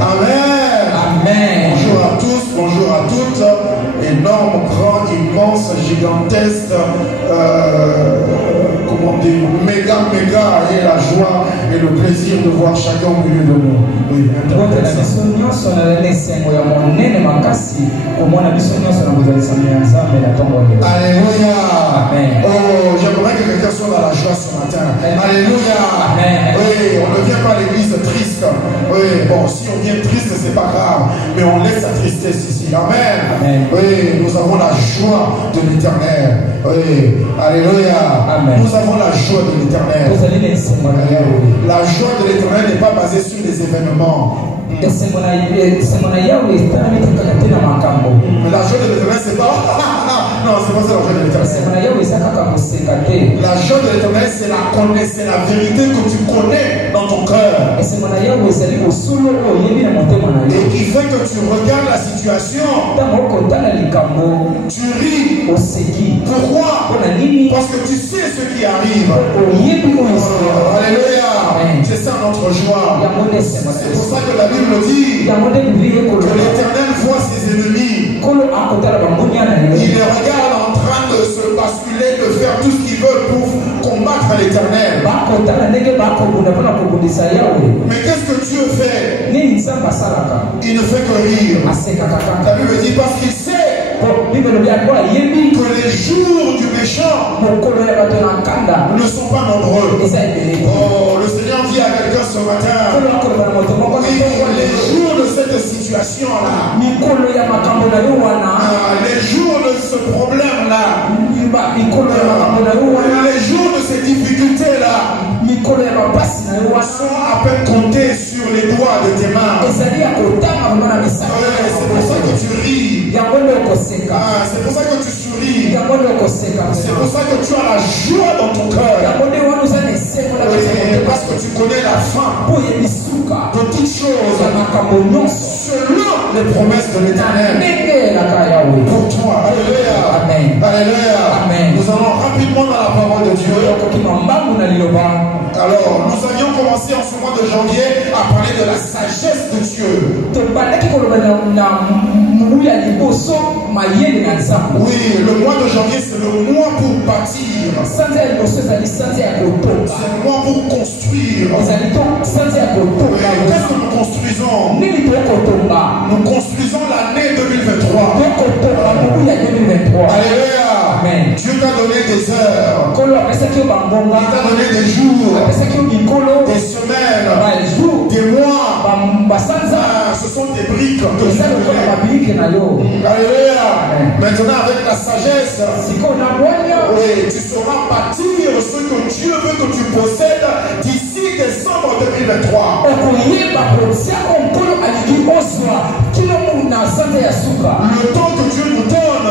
Amen. Amen. Bonjour à tous, bonjour à toutes. Énorme, grand, immense, gigantesque, comment dire, méga, et la joie et le plaisir de voir chacun au milieu de nous. Oui, Alléluia. Amen. Oh, j'aimerais que quelqu'un soit dans la joie ce matin. Alléluia. Amen. Oui, on ne vient pas à l'église triste. Oui, bon, si on vient triste, c'est pas grave. Mais on laisse la tristesse ici. Amen. Amen. Oui, nous avons la joie de l'éternel. Oui, alléluia. Amen. Nous avons la joie de l'éternel. La joie de l'éternel n'est pas basée sur les événements. Mais la joie de l'éternel, c'est pas. Non, c'est pas ça la joie de l'éternel. La joie de l'éternel, c'est la connaissance, c'est la vérité que tu connais dans ton cœur. Et qui fait que tu regardes la situation. Tu ris. Pourquoi? Parce que tu sais ce qui arrive. Alléluia. C'est ça notre joie. C'est pour ça que la Bible dit que l'Éternel voit ses ennemis. Il les regarde en train de se basculer, de faire tout ce qu'ils veulent pour combattre l'Éternel. Mais qu'est-ce que Dieu fait? Il ne fait que rire. La Bible dit parce qu'il sait que les jours du méchant ne sont pas nombreux. Oh, le Seigneur dit à quelqu'un ce matin, les jours de cette situation-là, les jours de ce problème-là, les jours de ces difficultés-là sont à peine comptés sur les doigts de tes mains. C'est pour ça que tu ris. C'est pour ça que tu souris. C'est pour ça que tu as la joie dans ton cœur. Parce que tu connais la fin de toutes choses selon les promesses de l'Éternel pour toi. Alléluia. Amen. Alléluia. Amen. Nous allons rapidement dans la parole de Dieu. Alors, nous avions commencé en ce mois de janvier à parler de la sagesse de Dieu. Oui, le mois de janvier, c'est le mois pour bâtir. C'est le mois pour construire. Qu'est-ce que nous construisons? Nous construisons l'année 2023. Alléluia. Amen. Dieu t'a donné des heures. Il t'a donné des jours, des semaines, des mois. Ce sont des briques que tu connais. Alléluia. Maintenant, avec la sagesse, oui, tu sauras bâtir ce que Dieu veut que tu possèdes d'ici décembre 2023. Le temps que Dieu nous donne,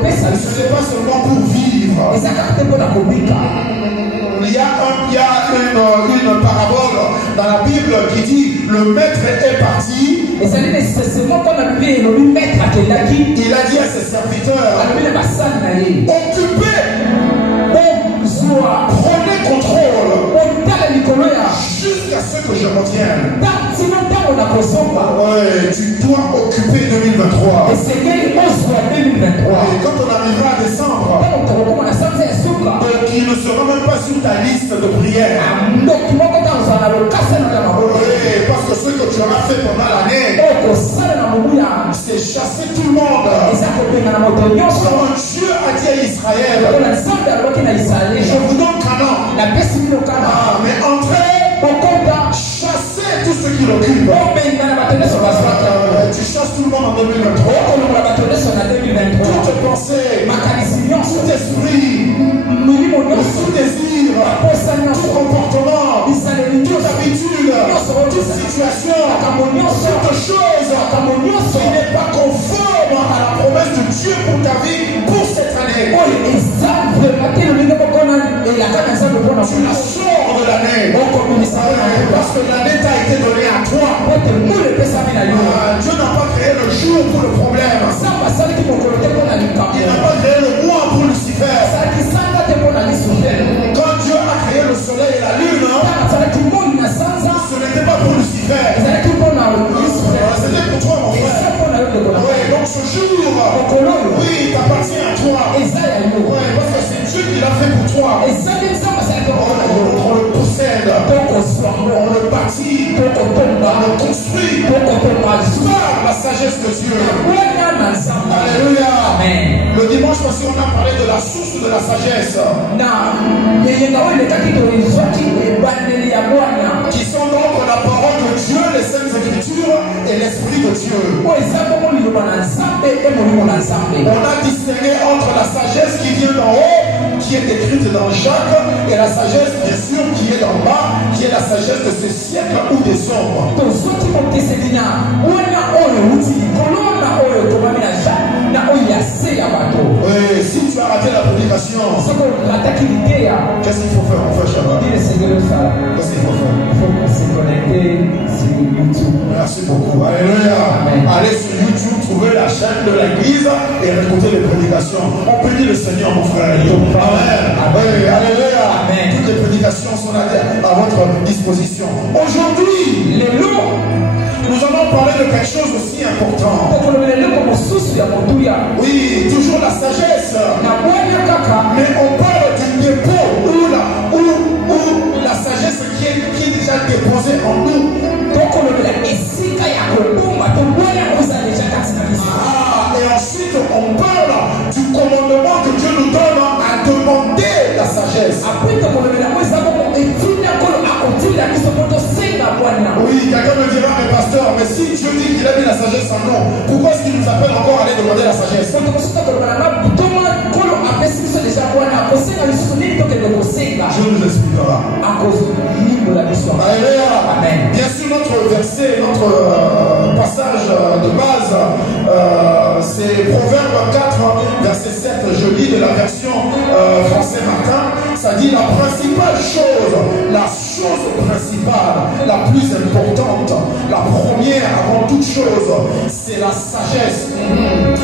ce n'est pas seulement pour vivre. Il y a une parabole dans la Bible qui dit le maître est parti. Il a dit à ses serviteurs, occupez, prenez contrôle jusqu'à ce que je revienne. Ouais, tu dois occuper 2023. Et quand on arrivera à décembre, il ne sera même pas sur ta liste de prières. Parce que ce que tu auras fait pendant l'année, c'est chasser tout le monde. Comme Dieu a dit à Israël, je vous donne Canaan. Mais entrez, chassez tout ce qui l'occupe. Tu chasses tout le monde en 2023. Toute pensée, tout esprit, tout désir, tout comportement, toute habitude, toute situation, toute chose qui n'est pas conforme à la promesse de Dieu pour ta vie, pour cette année. Tu la sors de l'année. Parce que l'année t'a été donnée à toi. Dieu n'a pas créé le jour pour le problème. Il n'a pas créé le mois pour Lucifer. Quand Dieu a créé le soleil et la lune, ce n'était pas pour Lucifer. ce jour, oui, t'appartient à toi. Ouais, parce que c'est Dieu qui l'a fait pour toi. On le possède, on le bâtit, on le construit par la sagesse de Dieu. Alléluia. Le dimanche passé, on a parlé de la source de la sagesse, qui sont donc la parole de Dieu, les saintes écritures et l'esprit de Dieu. On a distingué entre la sagesse qui vient d'en haut, qui est écrite dans Jacques, et la sagesse bien sûr qui est d'en bas, qui est la sagesse de ce siècle ou des ombres. Oui, si tu as raté la prédication, qu'est-ce qu'il faut faire? On fait Shabbat. Qu'est-ce qu'il faut faire? Il faut se connecter sur YouTube. Merci beaucoup. Alléluia. Allez sur YouTube, trouver la chaîne de l'église et écouter les prédications. On bénit le Seigneur, mon frère. Amen. Oui, alléluia. Amen. Toutes les prédications sont à votre disposition. Aujourd'hui, nous allons parler de quelque chose aussi important. Oui, toujours la sagesse. Mais on parle du dépôt où la sagesse qui est déjà déposée en nous. Et ensuite on parle du commandement que Dieu nous donne à demander la sagesse. Oui, quelqu'un me dira, mais pasteur, mais si Dieu dit qu'il a mis la sagesse en nous, pourquoi est-ce qu'il nous appelle encore à aller demander la sagesse? Je nous expliquera. Alléluia. Bien sûr, notre verset, notre passage de base, c'est Proverbe 4, verset 7. Je lis de la version français Martin. Ça dit la principale chose, la chose principale, la plus importante, la première avant toute chose, c'est la sagesse.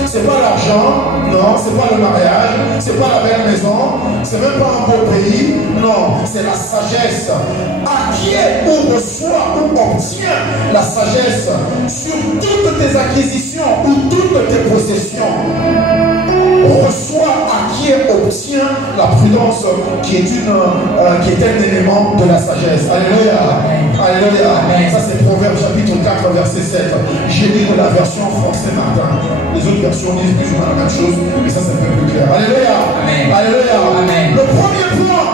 C'est pas l'argent, non, c'est pas le mariage, c'est pas la belle maison, c'est même pas un beau pays, non, c'est la sagesse. Acquiert ou reçoit ou obtient la sagesse sur toutes tes acquisitions ou toutes tes possessions. Reçoit, acquiert, obtient la prudence qui est un élément de la sagesse. Alléluia. Alléluia. Ça c'est Proverbe chapitre 4 verset 7. J'ai lu de la version français Martin. Les autres versions disent plus ou moins la même chose, mais ça c'est un peu plus clair. Alléluia. Alléluia. Le premier point,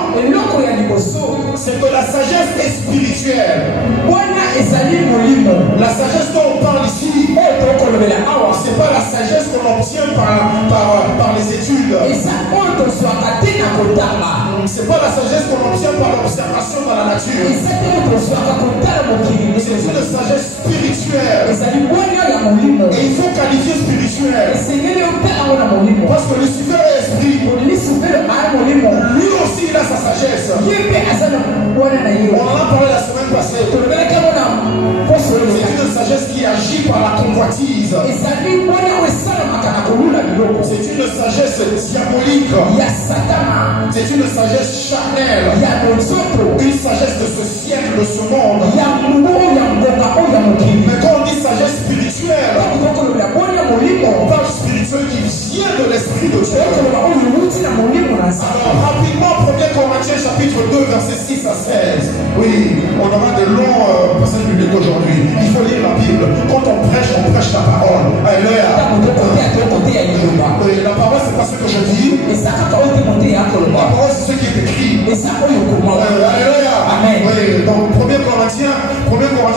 c'est que la sagesse est spirituelle. La sagesse dont on parle ici, c'est pas la sagesse qu'on obtient par les études. C'est pas la sagesse qu'on obtient par l'observation dans la nature. C'est une sagesse spirituelle. Et il faut qualifier spirituelle. Parce que Lucifer est esprit. Lui aussi il a sa sagesse. On en a parlé la semaine passée. C'est une sagesse qui agit par la convoitise. C'est une sagesse diabolique. C'est une sagesse charnelle. Une sagesse de ce siècle, de ce monde. Mais quand on dit sagesse spirituelle, on parle spirituel qui vient de l'esprit de Dieu. Alors rapidement, 1 Corinthiens chapitre 2 verset 6 à 16. Oui, on aura de longs passages bibliques aujourd'hui. Il faut lire la Bible. Quand on prêche la parole. Alléluia. La parole c'est pas ce que je dis. La parole c'est ce qui est écrit. Alléluia. Oui, donc 1 Corinthiens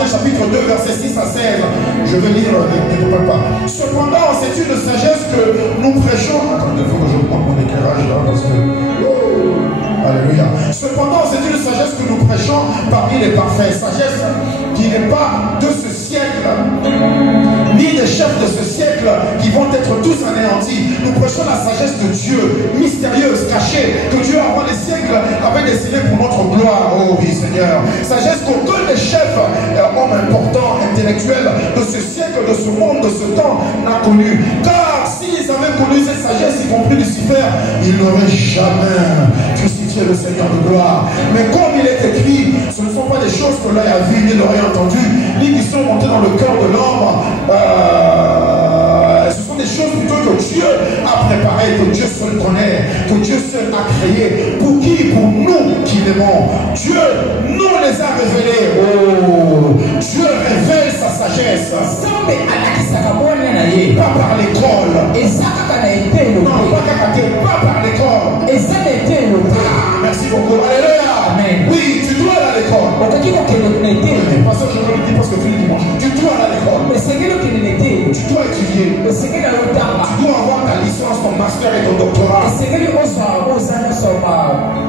chapitre 2 verset 6 à 16. Je vais lire, ne parle pas. Cependant, c'est une sagesse que nous prêchons. Attendez, il faut que je prenne mon éclairage là parce que. Alléluia. Cependant, c'est une sagesse que nous prêchons parmi les parfaits. Sagesse qui n'est pas de ce siècle, ni des chefs de ce siècle qui vont être tous anéantis. Nous prêchons la sagesse de Dieu, mystérieuse, cachée, que Dieu avant les siècles avait destinée pour notre gloire. Oh oui, Seigneur. Sagesse qu'aucun des chefs, hommes importants, intellectuels de ce siècle, de ce monde, de ce temps, n'a connu. Car s'ils avaient connu cette sagesse, y compris Lucifer, ils n'auraient jamais crucifié le Seigneur de gloire. Mais comme il est écrit, ce ne sont pas des choses que l'œil a vues, ni l'oreille entendu, ni qui sont montées dans le cœur de l'homme. Ce sont des créés. Pour qui? Pour nous qui l'aimons. Dieu nous les a révélés. Oh, Dieu révèle sa sagesse. Pas par l'école. Non, pas par l'école. Merci beaucoup. Alléluia. Amen. Oui, tu dois aller à l'école. Pasteur, je le dis parce que tous les dimanches. Tu dois aller à l'école. Tu dois étudier. Tu dois avoir ta licence, ton master et ton doctorat.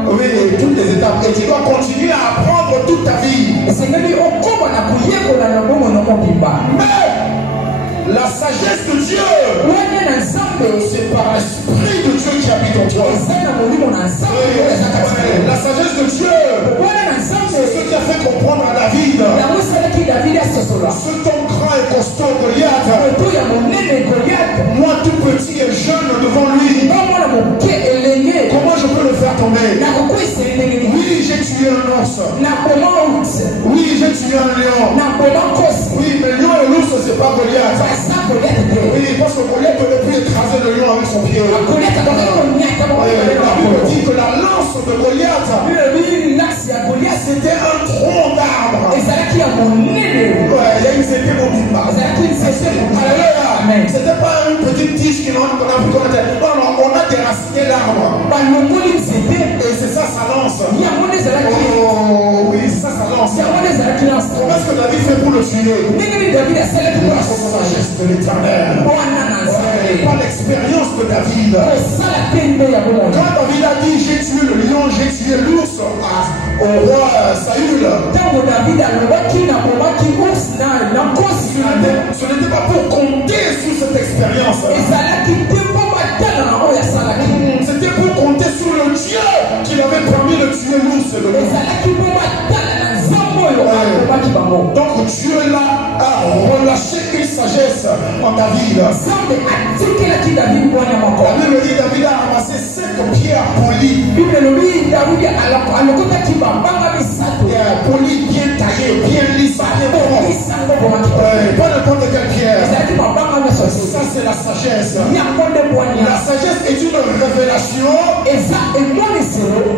Oui, toutes les étapes. Et tu dois continuer à apprendre toute ta vie. Mais la sagesse de Dieu, c'est par l'Esprit de Dieu qui habite en toi. La sagesse de Dieu, c'est ce qui a fait comprendre à David, ce ton grand et costaud Goliath, moi tout petit et jeune devant lui, comment je peux le faire tomber? Oui, j'ai tué un ours. Oui, j'ai tué un lion. Oui, mais lion et l'ours, c'est pas Goliath. Oui, parce que Goliath aurait pu écraser le lion avec son pied. La Bible dit que la lance de Goliath, c'était un tronc d'arbre. Il y a une épée mobile. C'était pas une petite tige qui n'a pas pu connaître. Non, on a déraciné l'arbre. Et c'est ça sa lance. Oh oui, c'est ça sa lance. Comment est-ce que David fait pour le tuer? La sagesse de l'Éternel. Pas l'expérience de David. Quand David a dit j'ai tué le lion, j'ai tué l'ours au roi Saül, ce n'était pas pour compter sur cette expérience. C'était pour compter sur le Dieu qui avait permis de tuer l'ours et le lion. Donc Dieu là a relâché une sagesse en David. La Bible dit David a ramassé 5 pierres polies. Polies bien taillées, bien lisses, bien propres. Pas n'importe quelle pierre. Ça c'est la sagesse. La sagesse est une révélation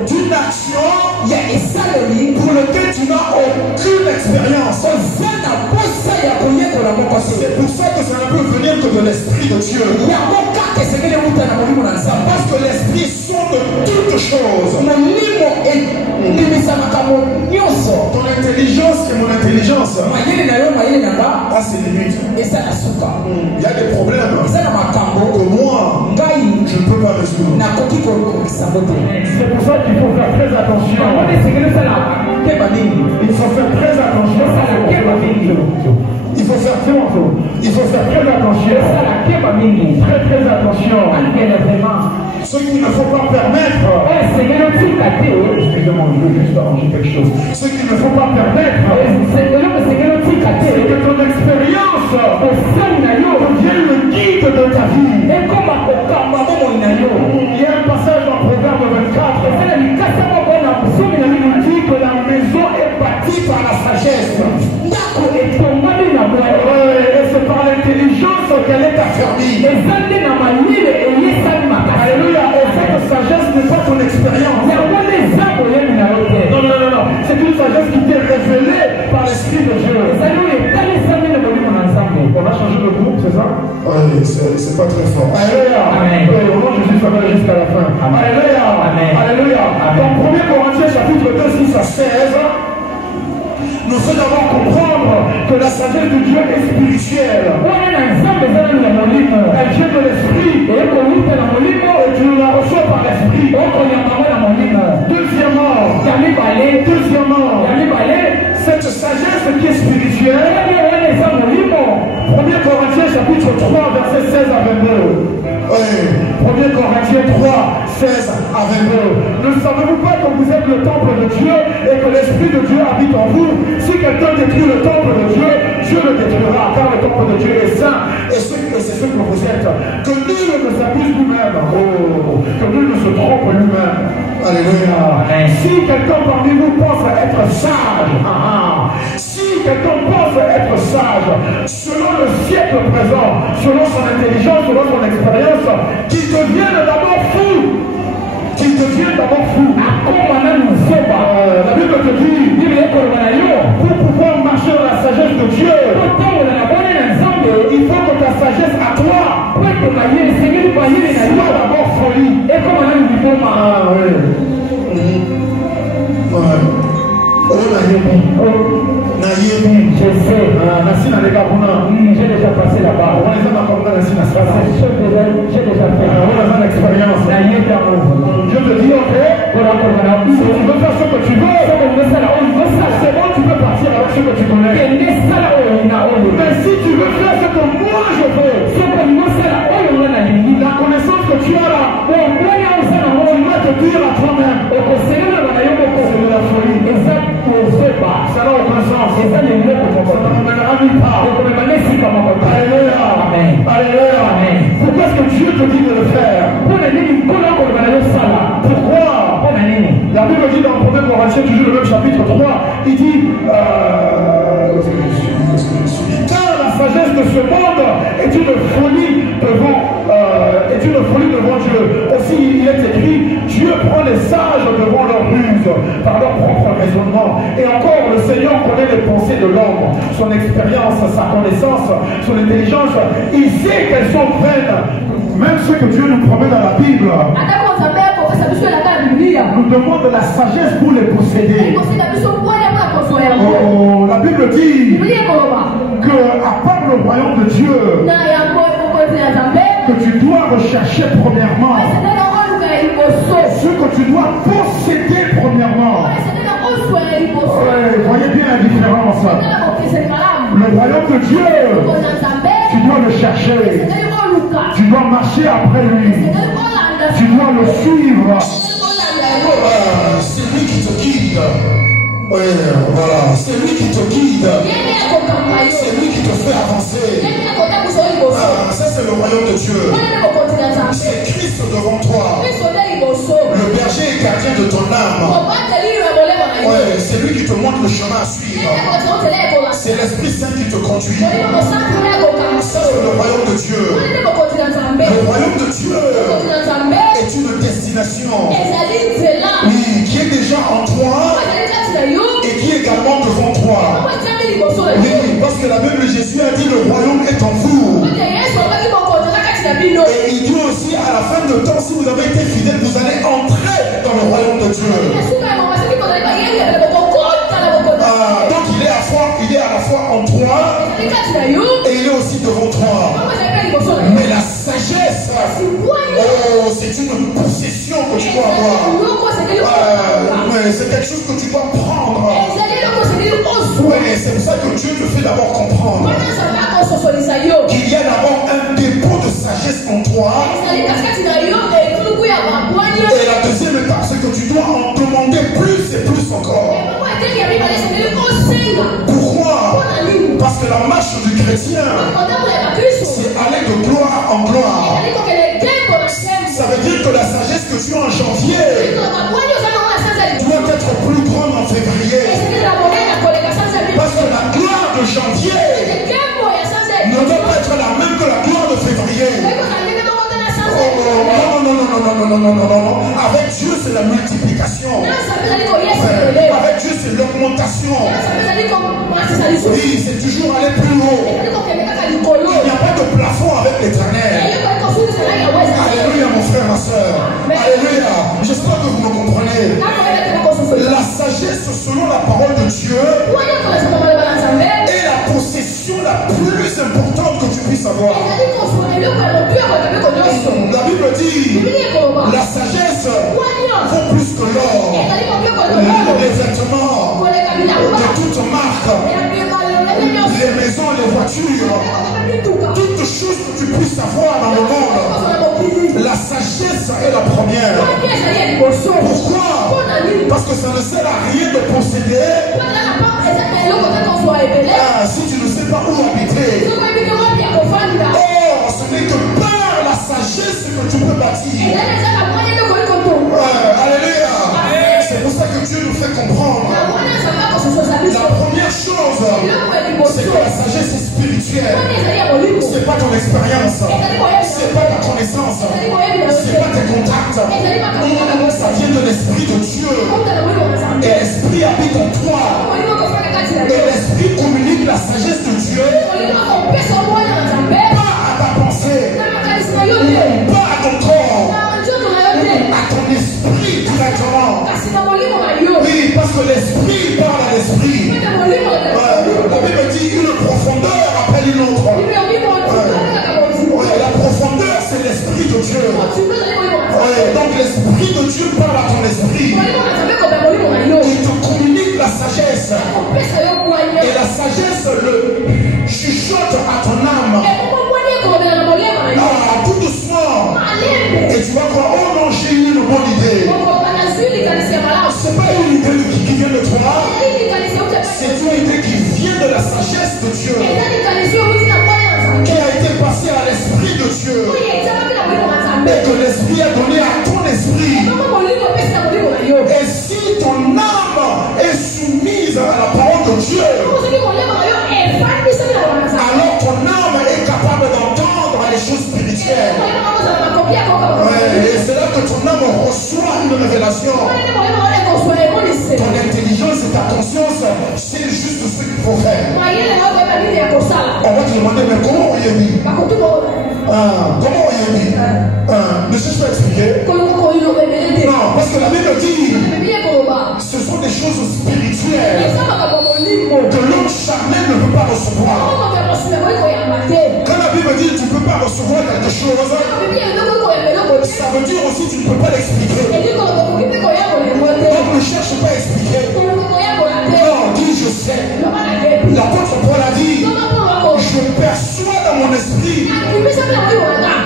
d'une action pour laquelle tu n'as aucune expérience. C'est pour ça que ça ne peut venir que de l'Esprit de Dieu. Parce que l'Esprit sonde toutes choses. Ton intelligence et mon intelligence. Ah, c'est limite. Il y a des problèmes que moi, je ne peux pas résoudre. C'est pour ça qu'il faut faire très attention. Il faut faire très attention. Il faut faire très attention. Très attention. Ce qu'il ne faut pas permettre. Excusez-moi, je veux juste arranger quelque chose. Ce qu'il ne faut pas permettre, c'est que ton expérience devienne le guide de ta vie. Il y a un passage dans Proverbe 24. Il dit que la maison est bâtie par la sagesse. Et c'est par l'intelligence qu'elle est affermie. Alléluia. Et cette sagesse n'est pas ton expérience. Non. C'est une sagesse qui t'est révélée par l'Esprit de Dieu. On a changé de groupe, c'est ça? Oui, c'est pas très fort. Alléluia. Amen. Comment Jésus s'appelle jusqu'à la fin? Alléluia. Alléluia. Dans 1 Corinthiens chapitre 2, 6 à 16, nous faut d'abord comprendre que la sagesse de Dieu est spirituelle. Elle vient de l'esprit et tu la reçois par l'esprit. Deuxièmement, cette sagesse qui est spirituelle, 1 Corinthiens chapitre 3 verset 16 à 22. 1 Corinthiens 3, 16 à 22. Ne savez-vous pas que vous êtes le temple de Dieu et que l'Esprit de Dieu habite en vous? Si quelqu'un détruit le temple de Dieu, Dieu le détruira, car le temple de Dieu est saint. Et c'est ce que vous êtes. Que nul ne s'abuse lui-même. Que nul ne se trompe lui-même. Alléluia. Si quelqu'un parmi vous pense être sage, si quelqu'un pense être sage, selon le siècle présent, selon son intelligence, selon son expérience, qu'il devienne d'abord fou. Qu'il devienne d'abord te dit, pour pouvoir marcher dans la sagesse de Dieu, il faut que ta sagesse à toi soit d'abord folie. Et comme on a une diplôme, je sais, j'ai déjà passé là-bas. J'ai déjà fait l'expérience. Je te dis, ok, si tu veux faire ce que tu veux, c'est bon, tu peux partir avec ce que tu connais. Mais si tu veux faire ce que moi je veux, la connaissance que tu as là, tu vas te dire à toi-même, c'est de la folie. Ça n'a aucun sens. Ça ne mènera nulle part. Alléluia. Alléluia. Pourquoi est-ce que Dieu te dit de le faire? Pourquoi? La Bible dit dans le 1er Corinthiens, toujours le même chapitre 3, il dit car la sagesse de ce monde est une folie devant Dieu. Aussi il est écrit, Dieu prend les sages devant leur ruse, par leur propre raisonnement. Et encore, le Seigneur connaît les pensées de l'homme, son expérience, sa connaissance, son intelligence. Il sait qu'elles sont vaines. Même ce que Dieu nous promet dans la Bible nous demande de la sagesse pour les posséder. La Bible dit que à part le royaume de Dieu, que tu dois rechercher premièrement, ce que tu dois posséder premièrement. Voyez bien la différence. Le royaume de Dieu, tu dois le chercher, tu dois marcher après lui, tu dois le suivre. C'est lui qui te guide. Oui, voilà. C'est lui qui te guide. C'est lui qui te fait avancer. Ça, c'est le royaume de Dieu. C'est Christ devant toi. Le berger et gardien de ton âme. Ouais, c'est lui qui te montre le chemin à suivre. C'est l'Esprit Saint qui te conduit. Ça, c'est le royaume de Dieu. Le royaume de Dieu est une destination, oui, qui est déjà en toi et qui est également devant toi. Oui, parce que la Bible de Jésus a dit le royaume est en vous. Et il dit aussi à la fin de temps, si vous avez été fidèle, vous allez entrer dans le royaume de Dieu. Donc il est à la fois en toi et il est aussi devant toi. Mais la sagesse, c'est une possession que tu dois avoir. C'est quelque chose que tu dois prendre. C'est pour ça que Dieu te fait d'abord comprendre qu'il y a d'abord un dépôt de sagesse en toi. Et la deuxième étape, c'est que tu dois en demander plus et plus encore. Pourquoi? Parce que la marche du chrétien, c'est aller de gloire en gloire. Ça veut dire que la sagesse que tu as en janvier doit être plus grande en février. Parce que la gloire de janvier ne doit pas être la même que la gloire de février. Non. Avec Dieu, c'est la multiplication. Avec Dieu, c'est l'augmentation. Oui, c'est toujours aller plus haut. Il n'y a pas de plafond avec l'Éternel. Alléluia, mon frère, ma soeur. Alléluia. J'espère que vous me comprenez. La sagesse, selon la parole de Dieu, est la possession la plus importante que tu puisses avoir. La Bible dit la sagesse vaut plus que l'or, les vêtements de toute marque, les maisons, les voitures, toutes choses que tu puisses avoir dans le monde. La sagesse est la première. Pourquoi? Parce que ça ne sert à rien de posséder si tu ne sais pas où habiter. Or, ce n'est que par la sagesse que tu peux bâtir. Alléluia. C'est pour ça que Dieu nous fait comprendre. La première chose, c'est que la sagesse est spirituelle. c'est pas ton expérience, c'est pas ta connaissance, c'est pas tes contacts. Ça vient de l'Esprit de Dieu. Et l'Esprit habite en toi. Et l'Esprit communique la sagesse de Dieu. Pas à ta pensée, pas à ton corps, à ton esprit directement. Oui, parce que l'Esprit parle à l'Esprit. La Bible dit une profondeur appelle une autre. La profondeur, c'est l'Esprit de Dieu. Donc l'Esprit de Dieu parle à ton esprit. Il te communique la sagesse. Et la sagesse le chuchote à ton âme. Tout doucement. Et tu vas croire, oh non, j'ai eu une bonne idée. C'est pas une idée qui vient de toi. C'est une idée qui vient de la sagesse de Dieu. Qui a été passée à l'Esprit de Dieu. Et que l'Esprit a donné à ton esprit. Et si ton âme est soumise à la parole de Dieu, alors ton âme est capable d'entendre les choses spirituelles. Et c'est là que ton âme reçoit une révélation. Ton intelligence et ta conscience, c'est juste ce qu'il faut faire. On va te demander, mais comment on y est mis? Comment on y est mis? Ne sais-je pas expliquer? Non, parce que la Bible dit, ce sont des choses spirituelles que l'homme charnel ne peut pas recevoir. Quand la Bible dit tu ne peux pas recevoir quelque chose, ça veut dire aussi que tu ne peux pas l'expliquer. Donc ne cherche pas à expliquer. Non, dis je sais. L'apôtre Paul a dit, je perçois dans mon esprit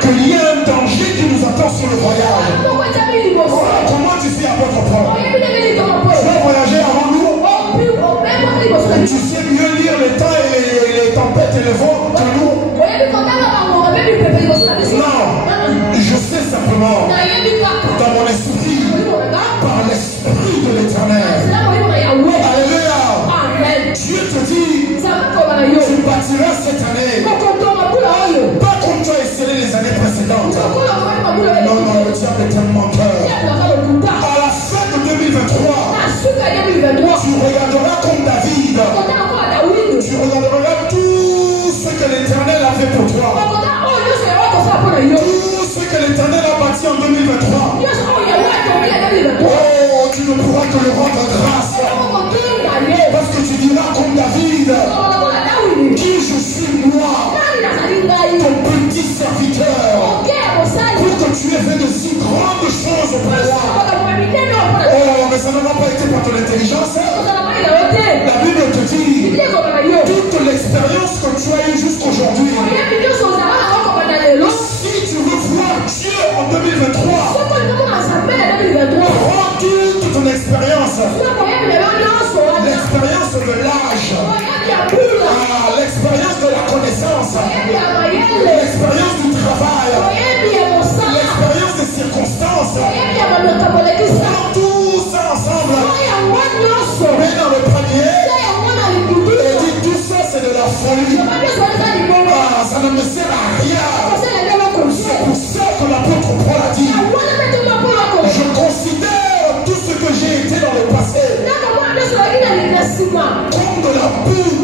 qu'il y a un danger qui nous attend sur le voyage. Comment tu sais, apôtre Paul? Tu vas voyager avant nous? Tu sais mieux lire les temps et les tempêtes et les vents que nous? Non, je sais simplement dans mon esprit, par l'Esprit de l'Éternel. Alléluia. Dieu te dit, tu bâtiras cette année. Pas comme tu as escellé les années précédentes. Non, non, le diable est un menteur. À la fin de 2023, tu regarderas comme David. Tu regarderas tout ce que l'Éternel a fait pour toi. Tout ce que l'Éternel a bâti en 2023. Oh, tu ne pourras te le rendre grâce. Parce que tu diras comme David, qui je suis moi, ton petit serviteur, pour que tu aies fait de si grandes choses pour moi. Oh, mais ça n'a pas été par ton intelligence. La Bible te dit, toute l'expérience que tu as eue jusqu'aujourd'hui, si tu veux voir Dieu en 2023, prends toute ton expérience. L'expérience de l'âge, l'expérience de la connaissance, l'expérience du travail, l'expérience des circonstances. Prends tout ça ensemble, mets dans le panier et dis tout ça c'est de la folie. Ça ne me sert à rien. C'est pour ça que l'apôtre Paul a dit, je considère tout ce que j'ai été dans le passé comme de la boue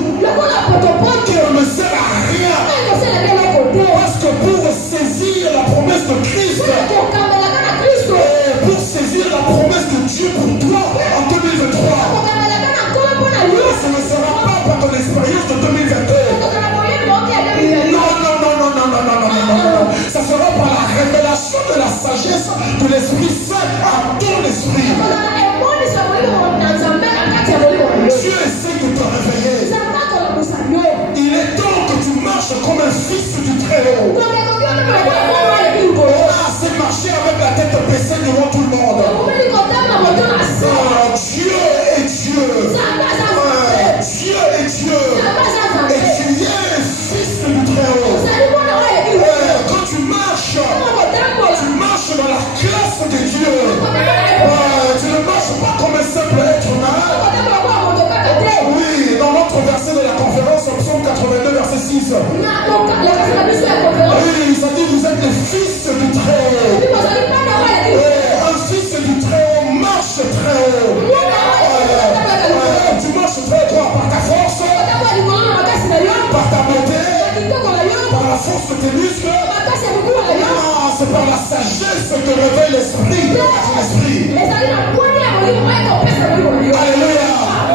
qui ne me sert à rien. Parce que pour saisir la promesse de Christ et pour saisir la promesse de Dieu pour toi en 2023, ce ne sera pas par ton expérience de 2022. Non. Ça sera par la révélation de la sagesse de l'Esprit Saint à ton esprit. Dieu essaie de te réveiller. Il est temps que tu marches comme un fils du Très-Haut. C'est marcher avec la tête baissée devant tout le monde. Dieu est Dieu. Dieu est Dieu. Et tu es un fils du Très-Haut. Quand tu marches dans la classe de Dieu. Tu ne marches pas comme un simple être humain. Oui, dans notre verset de la conférence, en psaume 82, verset 6. Oui, ça dit vous êtes le fils du Très-Haut. Un fils du Très-Haut marche très haut. Tu marches très haut par ta force, par ta beauté, par la force de tes muscles. Non, c'est par la sagesse que réveille l'esprit de ton esprit. Alléluia.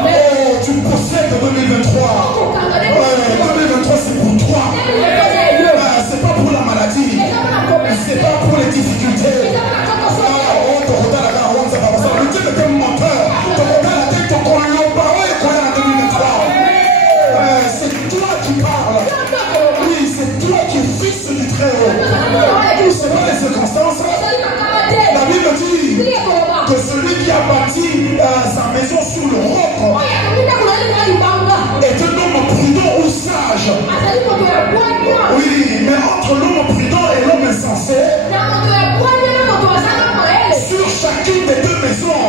Oh, tu possèdes 2023. 2023, c'est pour toi. C'est pas pour la maladie. C'est pas pour les difficultés. Le Dieu est un menteur. C'est toi qui parles. Oui, c'est toi qui es fils du Très-Haut. C'est pas les circonstances. La Bible dit que celui qui a bâti sa maison sur le roc est un homme prudent ou sage. Oui, mais entre l'homme prudent et l'homme insensé, sur chacune des deux maisons,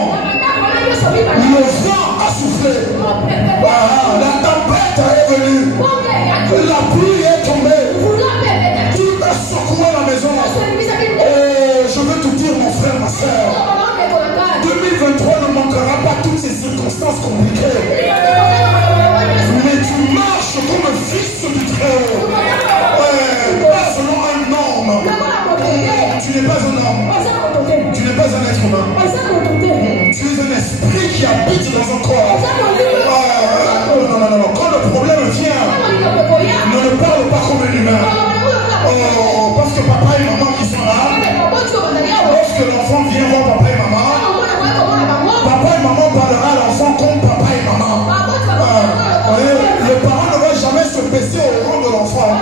le vent a soufflé. La tempête est venue. La pluie est tombée. Tout a secoué la maison. Je veux te dire, mon frère, ma soeur, 2023 ne manquera pas toutes ces circonstances compliquées. Mais tu marches comme un fils du Très-Haut. Pas selon un homme. Tu n'es pas un homme. Tu n'es pas un être humain. Tu es un esprit qui habite dans un corps. Non. Quand le problème vient, ne parle pas comme un humain. Parce que papa et maman qui sont là, lorsque l'enfant vient voir papa et maman, papa et maman parlera à l'enfant comme papa et maman. Le parent ne va jamais se baisser au rang de l'enfant.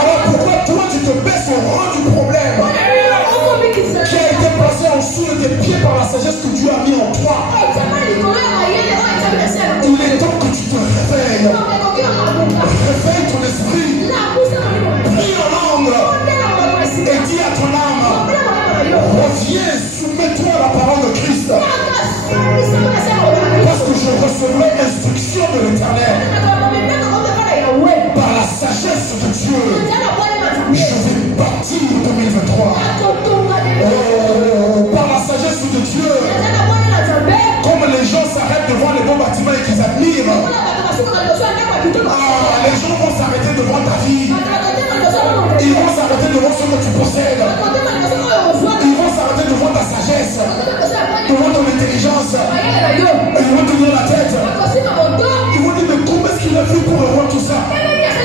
Alors pourquoi toi tu te baisses au rang du problème qui a été placé en dessous de tes pieds par la sagesse que Dieu a mis en toi? Il est temps que tu te réveilles. Réveille ton esprit. Prie en langue. Et dis à ton âme, reviens, soumets-toi à la parole de Christ. Parce que je recevrai l'instruction de l'Éternel. Par la sagesse de Dieu, je vais bâtir 2023. Par la sagesse de Dieu, comme les gens s'arrêtent devant les beaux bâtiments et qu'ils admirent, les gens vont s'arrêter devant ta vie. Ils vont s'arrêter devant ce que tu possèdes. Ils vont s'arrêter devant ta sagesse, devant ton intelligence. Ils vont te donner la tête. Ils vont dire, mais comment est-ce qu'il a fait pour avoir tout ça?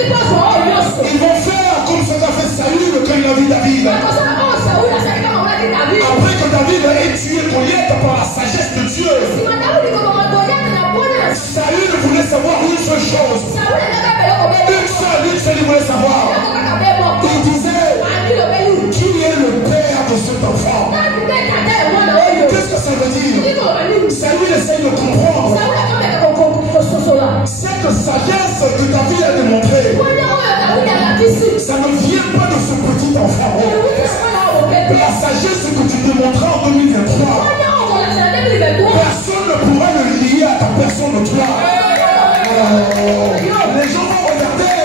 Ils vont faire comme ce qu'a fait Saül quand il a vu David. Après que David ait tué Goliath par la sagesse de Dieu, Saül voulait savoir une seule chose. Une seule, il voulait savoir. Il disait, qui est le père de cet enfant? Qu'est-ce que ça veut dire? Saül essaye de comprendre. Cette sagesse que David a démontrée, ça ne vient pas de ce petit enfant. La sagesse que tu démontreras en 2023, personne ne pourra le lier à ta personne de toi. Les gens vont regarder.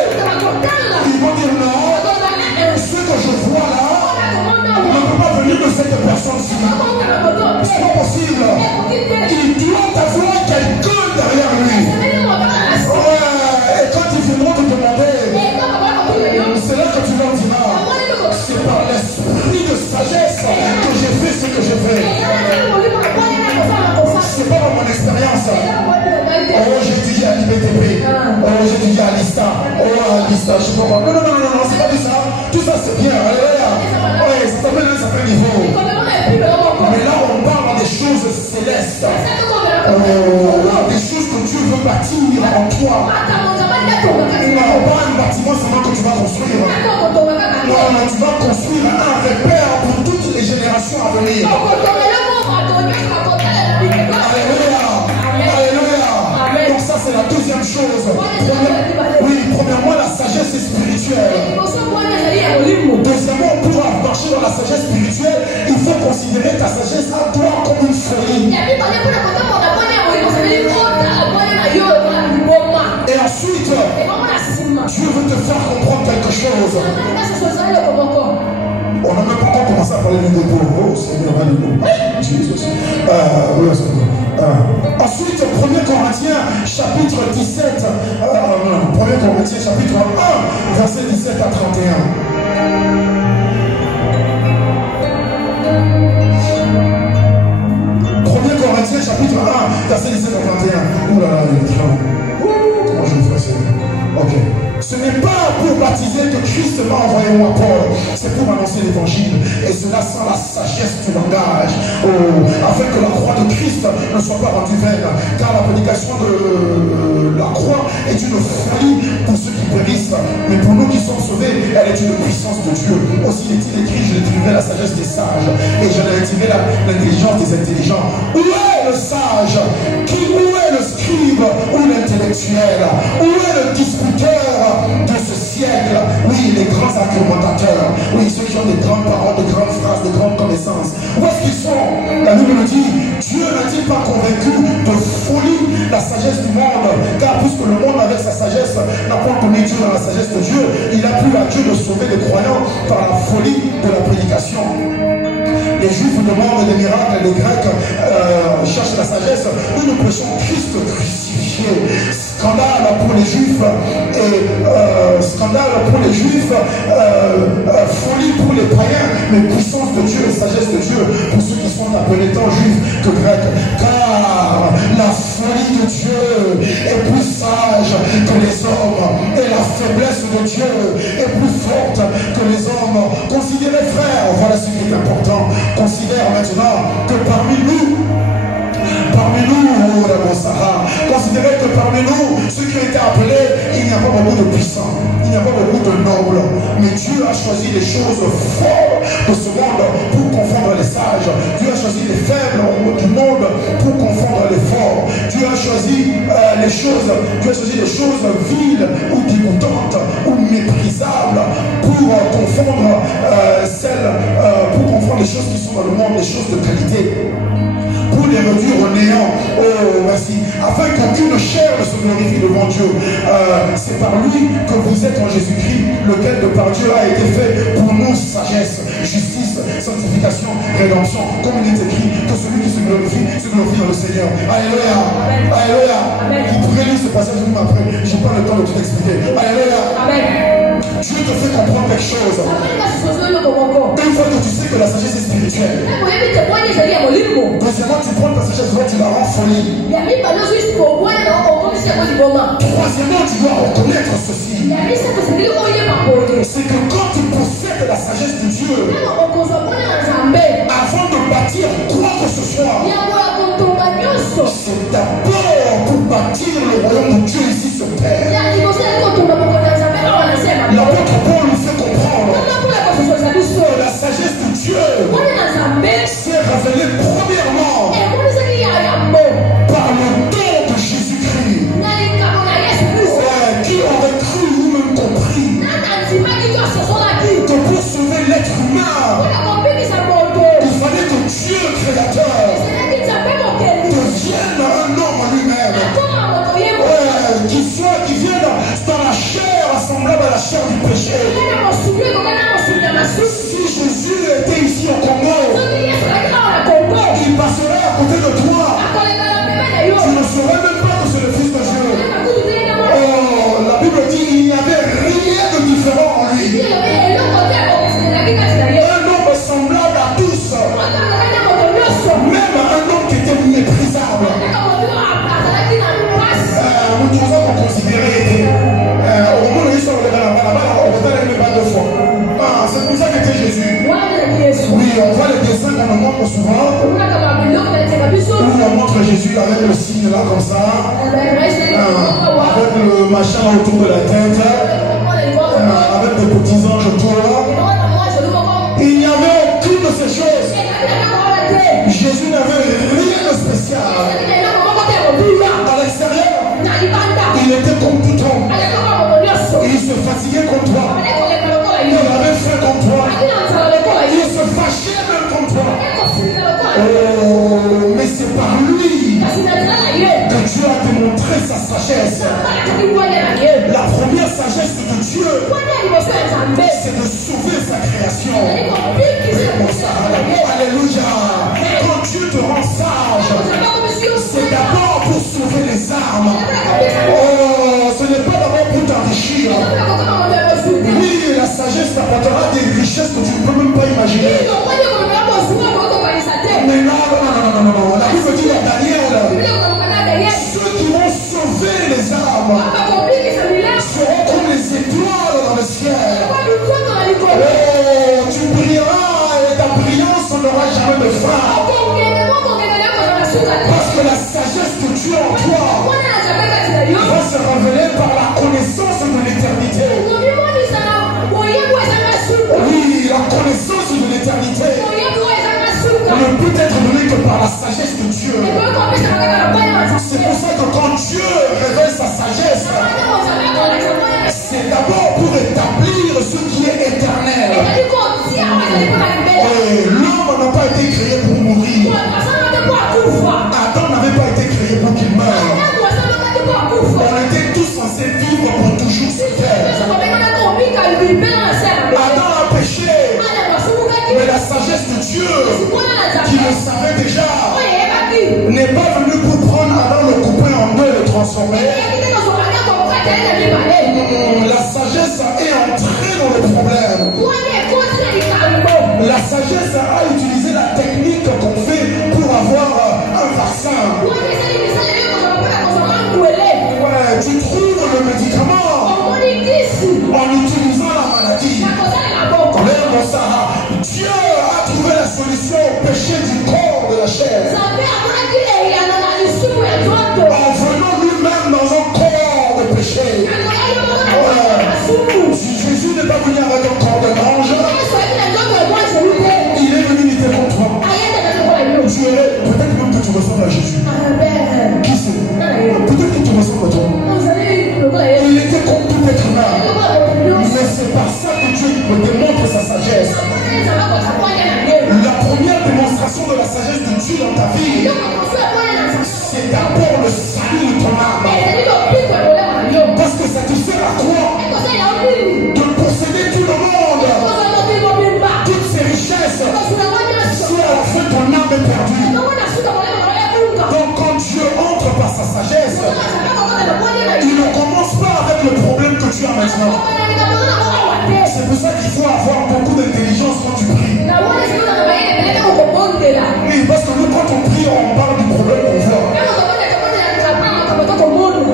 Ils vont dire non. Ce que je vois là ne peut pas venir de cette personne-ci. C'est pas possible. Il doit avoir quelqu'un derrière lui. Et quand ils viendront te demander, c'est là que tu leur diras, c'est par l'esprit de sagesse que j'ai fait ce que j'ai fait. C'est pas dans mon expérience. Oh, j'ai étudié à l'IBTP. Oh, j'ai étudié à l'ISTA. Oh, à l'ISTA, je sais pas quoi. Non, c'est pas tout ça. Tout ça, c'est bien. Ouais, ça s'appelle un certain niveau. Mais là, on parle des choses célestes. Des choses que Dieu veut bâtir en toi. Non, pas un bâtiment seulement que tu vas construire. Non, tu vas construire un repère pour toutes les générations à venir. Alléluia. Donc ça, c'est la deuxième chose. Premièrement, la sagesse spirituelle. Deuxièmement, pour marcher dans la sagesse spirituelle, il faut considérer ta sagesse à toi comme une folie. Et ensuite, chose. On n'a même pas encore commencé à parler du dépôt. Oh Seigneur, alléluia. Jésus. Ensuite, 1 Corinthiens chapitre 17. 1 Corinthiens chapitre 1, verset 17 à 31. 1 Corinthiens chapitre 1, verset 17 à 31. Ouh là là, il est très long. Comment je vous ferai ça? Ok. Ce n'est pas pour baptiser que Christ m'a envoyé moi Paul, c'est pour annoncer l'évangile, et cela sans la sagesse du langage, afin que la croix de Christ ne soit pas rendue vaine, car la prédication de la croix est une folie pour ceux qui périssent, mais pour nous qui sommes sauvés, elle est une puissance de Dieu. Aussi est-il écrit, je détruirai la sagesse des sages, et je détruirai l'intelligence des intelligents. Où est le sage? Où est le scribe? Où l'intellectuel? Où est le disputeur de ce siècle? Oui, les grands argumentateurs, oui, ceux qui ont des grandes paroles, de grandes phrases, de grandes connaissances. Où est-ce qu'ils sont? La Bible nous dit, Dieu n'a-t-il pas convaincu de folie la sagesse du monde? Car puisque le monde avec sa sagesse n'a pas connu Dieu dans la sagesse de Dieu, il a plu à Dieu de sauver les croyants par la folie de la prédication. Les Juifs demandent des miracles, les Grecs cherchent la sagesse. Nous nous prêchons Christ crucifié. Scandale pour les Juifs et folie pour les païens, mais puissance de Dieu et sagesse de Dieu pour ceux qui sont appelés tant juifs que grecs. Car la folie de Dieu est plus sage que les hommes et la faiblesse de Dieu est plus forte que les hommes. Considérez, frères, voilà ce qui est important. Considère maintenant que parmi nous, considérez que parmi nous, ceux qui ont été appelés, il n'y a pas beaucoup de puissants, il n'y a pas beaucoup de nobles, mais Dieu a choisi les choses fortes de ce monde pour confondre les sages. Dieu a choisi les faibles du monde pour confondre les forts. Dieu a choisi les choses viles ou dégoûtantes ou méprisables pour confondre les choses qui sont dans le monde, les choses de qualité, pour les réduire au néant, afin qu'aucune chair ne se glorifie devant Dieu. C'est par lui que vous êtes en Jésus-Christ, lequel de par Dieu a été fait pour nous sagesse, justice, sanctification, rédemption, comme il est écrit, que celui qui se glorifie dans le Seigneur. Alléluia. Alléluia. Vous pourrez lire ce passage même après, je n'ai pas le temps de tout expliquer. Alléluia. Dieu te fait comprendre quelque chose. Une fois que tu sais que la sagesse est spirituelle, deuxièmement, tu prends ta sagesse, tu la rends folie. Troisièmement, tu dois reconnaître ceci. C'est que quand tu possèdes la sagesse de Dieu, avant de bâtir quoi que ce soit, c'est d'abord pour bâtir le royaume de Dieu ici sur terre. L'apôtre Paul nous fait comprendre que la sagesse de Dieu s'est révélée premièrement par le don de Jésus-Christ. Qui aurait cru ou même compris que pour sauver l'être humain, il fallait que Dieu créateur devienne un homme en lui-même, qui vienne dans la chair semblable à la chair du péché. Si Jésus était ici au Congo, il passerait à côté de toi. Tu ne saurais même pas que c'est le Fils de Dieu. Oh, la Bible dit qu'il n'y avait rien de différent en lui. Un homme semblable à tous, même un homme qui était méprisable. Nous devons considérer au moment où ils sont là-bas, on peut aller même deux fois. C'est pour ça qu'était Jésus. Oui, on voit les dessins qu'on nous montre souvent. Où on montre Jésus avec le signe là comme ça, avec le machin autour de la tête, avec des petits anges autour là. Il n'y avait aucune de ces choses. Jésus n'avait rien de spécial. À l'extérieur, il était comme tout homme. Il se fatiguait comme toi. Il avait faim comme toi. Il se fâchait même comme toi. Oh, mais c'est par lui que Dieu a démontré sa sagesse. La première sagesse de Dieu c'est de sauver sa création. Alléluia. Quand Dieu te rend sage, c'est d'abord pour sauver les âmes. Oh, ce n'est pas d'abord pour t'enrichir. Oui, la sagesse t'apportera des richesses que tu ne peux même pas imaginer. Mais non. La Bible dit à Daniel, ceux qui vont sauver les âmes seront comme les étoiles dans le ciel. Oh, tu brilleras et ta brillance n'aura jamais de fin. Parce que la sagesse que tu as en toi va se révéler par la connaissance de l'éternité. Oui, la connaissance de l'éternité ne peut être donnée que par la sagesse de Dieu. C'est pour ça que quand Dieu révèle sa sagesse, c'est d'abord pour établir ce qui est éternel. L'homme n'a pas été créé pour mourir. Adam n'avait pas été créé pour qu'il meure. On était tous censés vivre pour toujours sur terre. Adam a péché, mais la sagesse de Dieu, qui le savait déjà, n'est pas venu pour prendre Adam, le couper en deux et le transformer. La sagesse est entrée dans le problème. La sagesse a utilisé la technique qu'on fait pour avoir un vaccin. Ouais, tu trouves le médicament en utilisant la maladie. Dieu a trouvé la solution au péché du corps de la chair. En venant lui-même dans un corps de péché. Jésus n'est pas venu avec un corps de ange. Il est venu lutter contre toi. Peut-être même que tu ressembles à Jésus. Qui sait? Peut-être que tu ressembles à toi. Il était comme tout être humain. Mais c'est par ça que Dieu me démontre sa sagesse. La première démonstration de la sagesse de Dieu dans ta vie, c'est d'abord le salut de ton âme. Parce que ça te sert à quoi? De posséder tout le monde, toutes ces richesses, si à la fin ton âme est perdue. Donc quand Dieu entre par sa sagesse, il ne commence pas avec le problème que tu as maintenant. C'est pour ça qu'il faut avoir beaucoup d'intelligence quand tu pries. Oui, parce que nous, quand on prie, on parle du problème qu'on voit.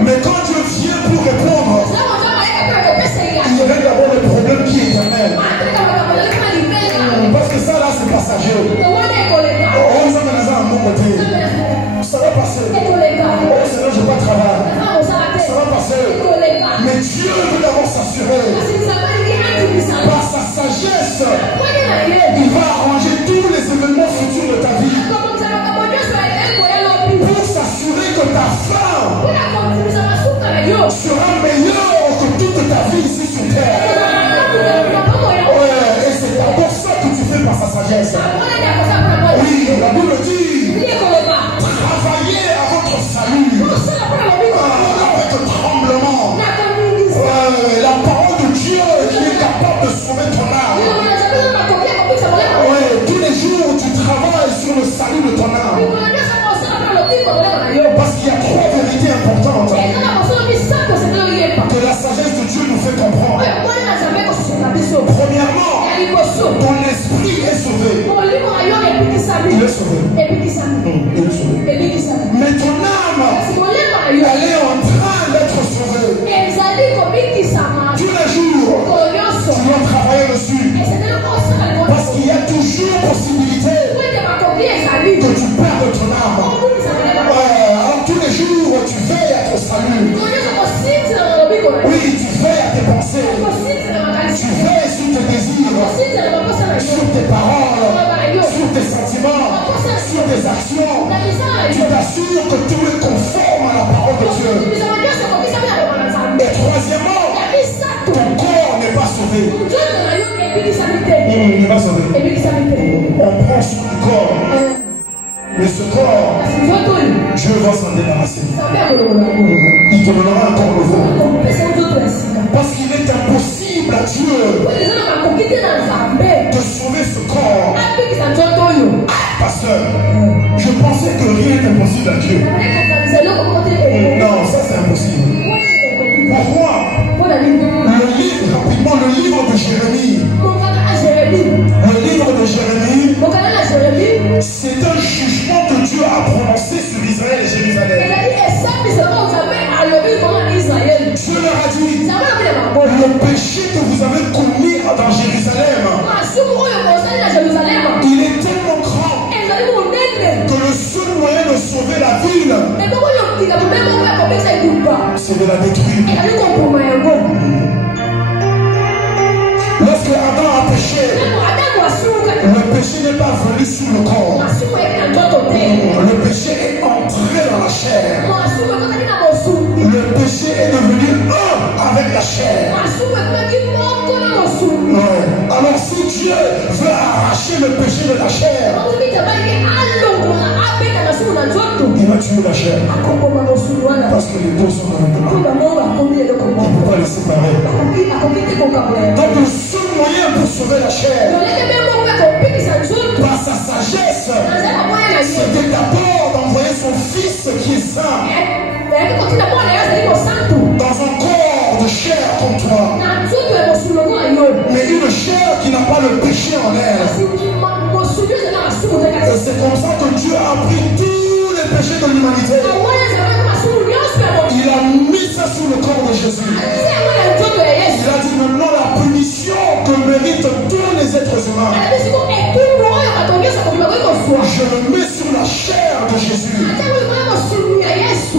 Mais quand Dieu vient pour répondre, il règle d'abord le problème qui est éternel. Parce que ça là, c'est passager. On s'en met à mon côté. Ça va passer. Oh, Seigneur, je ne vais pas travailler. Ça va passer. Mais Dieu veut d'abord s'assurer. Par sa sagesse, il va arranger tous les événements futurs de ta vie. Pour s'assurer que ta fin sera meilleure que toute ta vie ici sur terre. Ouais, et c'est d'abord ça que tu fais par sa sagesse. Oui, la Bible dit, travaillez à votre salut avec tremblement. La parole de Dieu qui est capable de sauver ton âme. Ouais, tous les jours tu travailles sur le salut de ton âme. Parce qu'il y a trois vérités importantes que la sagesse de Dieu nous fait comprendre. Premièrement, ton esprit est sauvé. Il est sauvé. Mais ton âme, elle est en train d'être sauvée. Tous les jours, tu dois travailler dessus. Parce qu'il y a toujours possibilité que tu perdes ton âme. Alors tous les jours, tu veilles à ton salut. Oui, tu veilles à tes pensées. Tu veilles sur tes désirs, sur tes paroles, sur tes sentiments, sur tes actions. Tu t'assures que tout est conforme à la parole de Dieu. Et troisièmement, ton corps n'est pas sauvé. Il n'est pas sauvé. On prend sur le corps. Mais ce corps, Dieu va s'en débarrasser. Il te donnera un corps nouveau. Parce qu'il est impossible à Dieu Dieu de sauver ce corps. Pasteur, je pensais que rien n'était possible à Dieu. Non, ça c'est impossible. Pour moi, le livre de Jérémie, c'est un jugement que Dieu a prononcé sur Israël et Jérusalem. Dieu leur a dit, le péché que vous avez commis dans Jérusalem, il est tellement grand que le seul moyen de sauver la ville, c'est de la détruire. Lorsque Adam a péché, le péché n'est pas venu sur le corps. Le péché est entré dans la chair. Le péché est devenu un avec la chair. Alors si Dieu veut arracher le péché de la chair, il va tuer la chair. Parce que les deux sont dans le corps. Il ne peut pas les séparer. Donc le seul moyen pour sauver la chair, par sa sagesse, c'était d'abord d'envoyer son fils qui est saint dans un corps de chair comme toi, mais une chair qui n'a pas le péché en elle. Et c'est comme ça que Dieu a pris tous les péchés de l'humanité. Il a mis ça sur le corps de Jésus. Il a dit maintenant la punition que méritent tous les êtres humains, je le mets sur la chair de Jésus.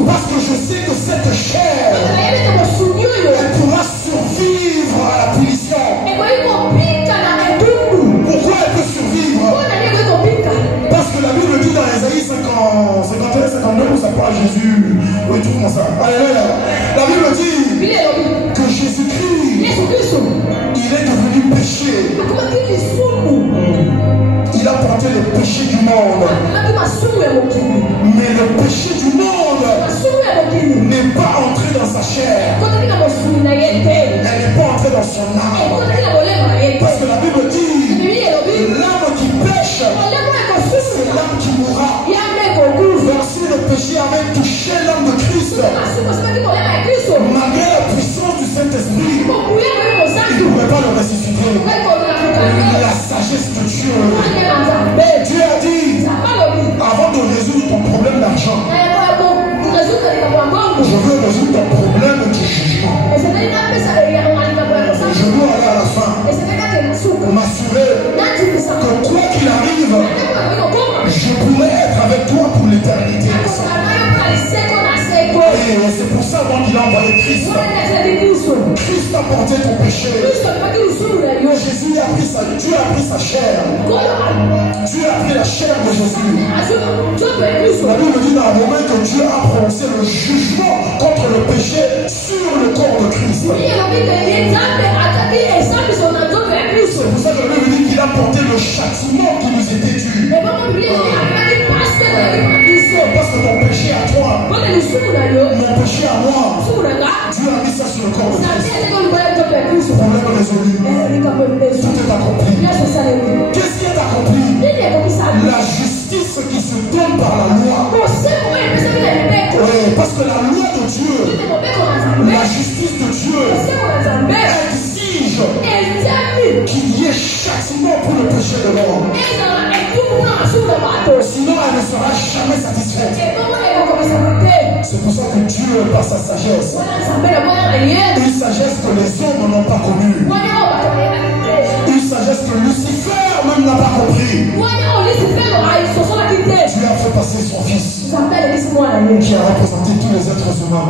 Parce que je sais que cette chair, elle pourra survivre à la punition. Pourquoi elle peut survivre? Parce que la Bible dit dans Ésaïe 51, 52, où ça parle Jésus, oui, tout comme ça. Alléluia. La Bible dit que Jésus-Christ, il est devenu péché. Il a porté le péché du monde. Mais le péché du monde n'est pas entré dans sa chair. Elle n'est pas entrée dans son âme. Parce que la Bible dit, l'âme qui pêche, c'est l'âme qui mourra. Donc si le péché avait touché l'âme de Christ, malgré la puissance du Saint-Esprit, il ne pourrait pas le ressusciter. La sagesse de Dieu. Dieu a dit, avant de résoudre ton problème d'argent, je veux résoudre ton problème du jugement. Je dois aller à la fin m'assurer que quoi qu'il arrive, je pourrai être avec toi pour l'éternité. Et c'est pour ça qu'il a envoyé Christ. Christ a porté ton péché. Jésus a pris Dieu a pris sa chair. Dieu a pris la chair de Jésus. La Bible dit dans le moment que Dieu a prononcé le jugement contre le péché sur le corps de Christ. C'est pour ça que la Bible dit qu'il a porté le châtiment qui nous était dû. Parce que ton péché à toi, mon péché à moi, Dieu a mis ça sur le corps de Christ. Problème résolu. Tout est accompli. Qu'est-ce qui est accompli? La justice qui se donne par la loi. Oui, parce que la loi de Dieu, la justice de Dieu exige qu'il y ait châtiment pour le péché de l'homme. Sinon, elle ne sera jamais satisfaite. C'est pour ça que Dieu, par sa sagesse, une sagesse que les hommes n'ont pas connue, une sagesse que Lucifer même n'a pas compris, Dieu a fait passer son fils qui a représenté tous les êtres humains.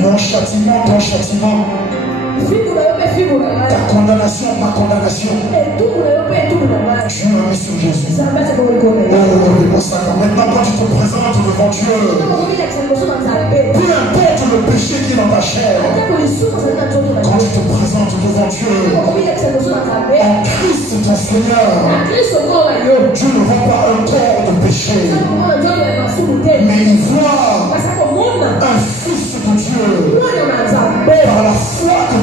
Mon châtiment, ton châtiment, ta condamnation, ma condamnation, Dieu a mis sur Jésus. Maintenant quand tu te présentes devant Dieu, peu importe le péché qui est dans ta chair, quand tu te présentes devant Dieu, en Christ ton Seigneur, Dieu ne voit pas un corps de péché, mais il voit un fils de Dieu par la foi que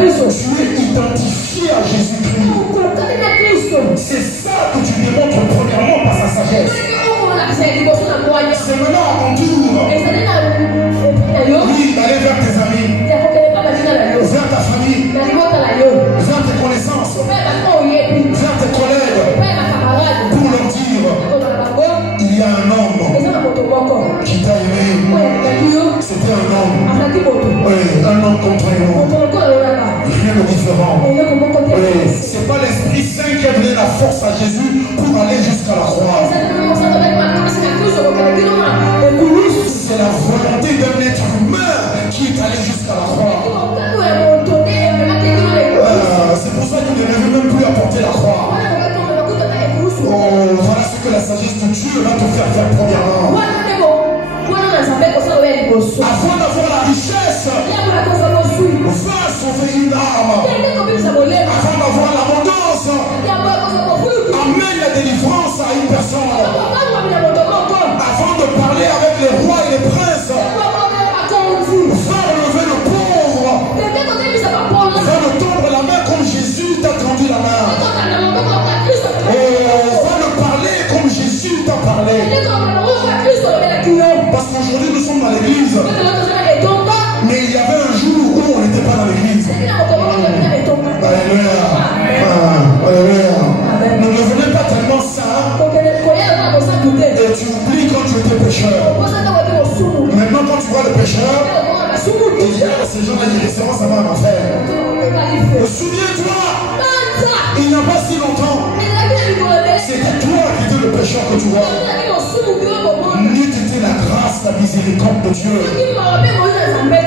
Tu es identifié à Jésus-Christ. C'est ça que tu démontres premièrement par sa sagesse. C'est maintenant à ton tour. Oui, d'aller vers tes amis, vers ta famille, vers tes connaissances, vers tes collègues, pour leur dire, il y a un homme qui t'a aimé. C'était un homme. Oui, un homme contre rien de différent. Oui, c'est pas l'Esprit Saint qui a donné la force à Jésus pour aller jusqu'à la croix. C'est la volonté d'un être humain qui est allé jusqu'à la croix. C'est pour ça qu'il ne devait même plus apporter la croix. Oh, voilà ce que la sagesse de Dieu va te faire premièrement. Avant d'avoir la richesse, va sauver une âme. Avant d'avoir l'abondance, amène la délivrance à une personne. Avant de parler avec les rois et les princes, va relever le pauvre. Va le tendre la main comme Jésus t'a tendu la main. Oh, va le parler comme Jésus t'a parlé. Parce qu'aujourd'hui nous sommes dans l'église, mais il y avait un jour où on n'était pas dans l'église. Alléluia. Alléluia. Ne devenez pas tellement saint et tu oublies quand tu étais pécheur. Maintenant quand tu vois le pécheur, il y a ces gens-là qui resteront, ça va en enfer. Souviens-toi, il n'y a pas si longtemps, c'était toi qui étais le pécheur que tu vois. N'eût été la grâce, la miséricorde de Dieu,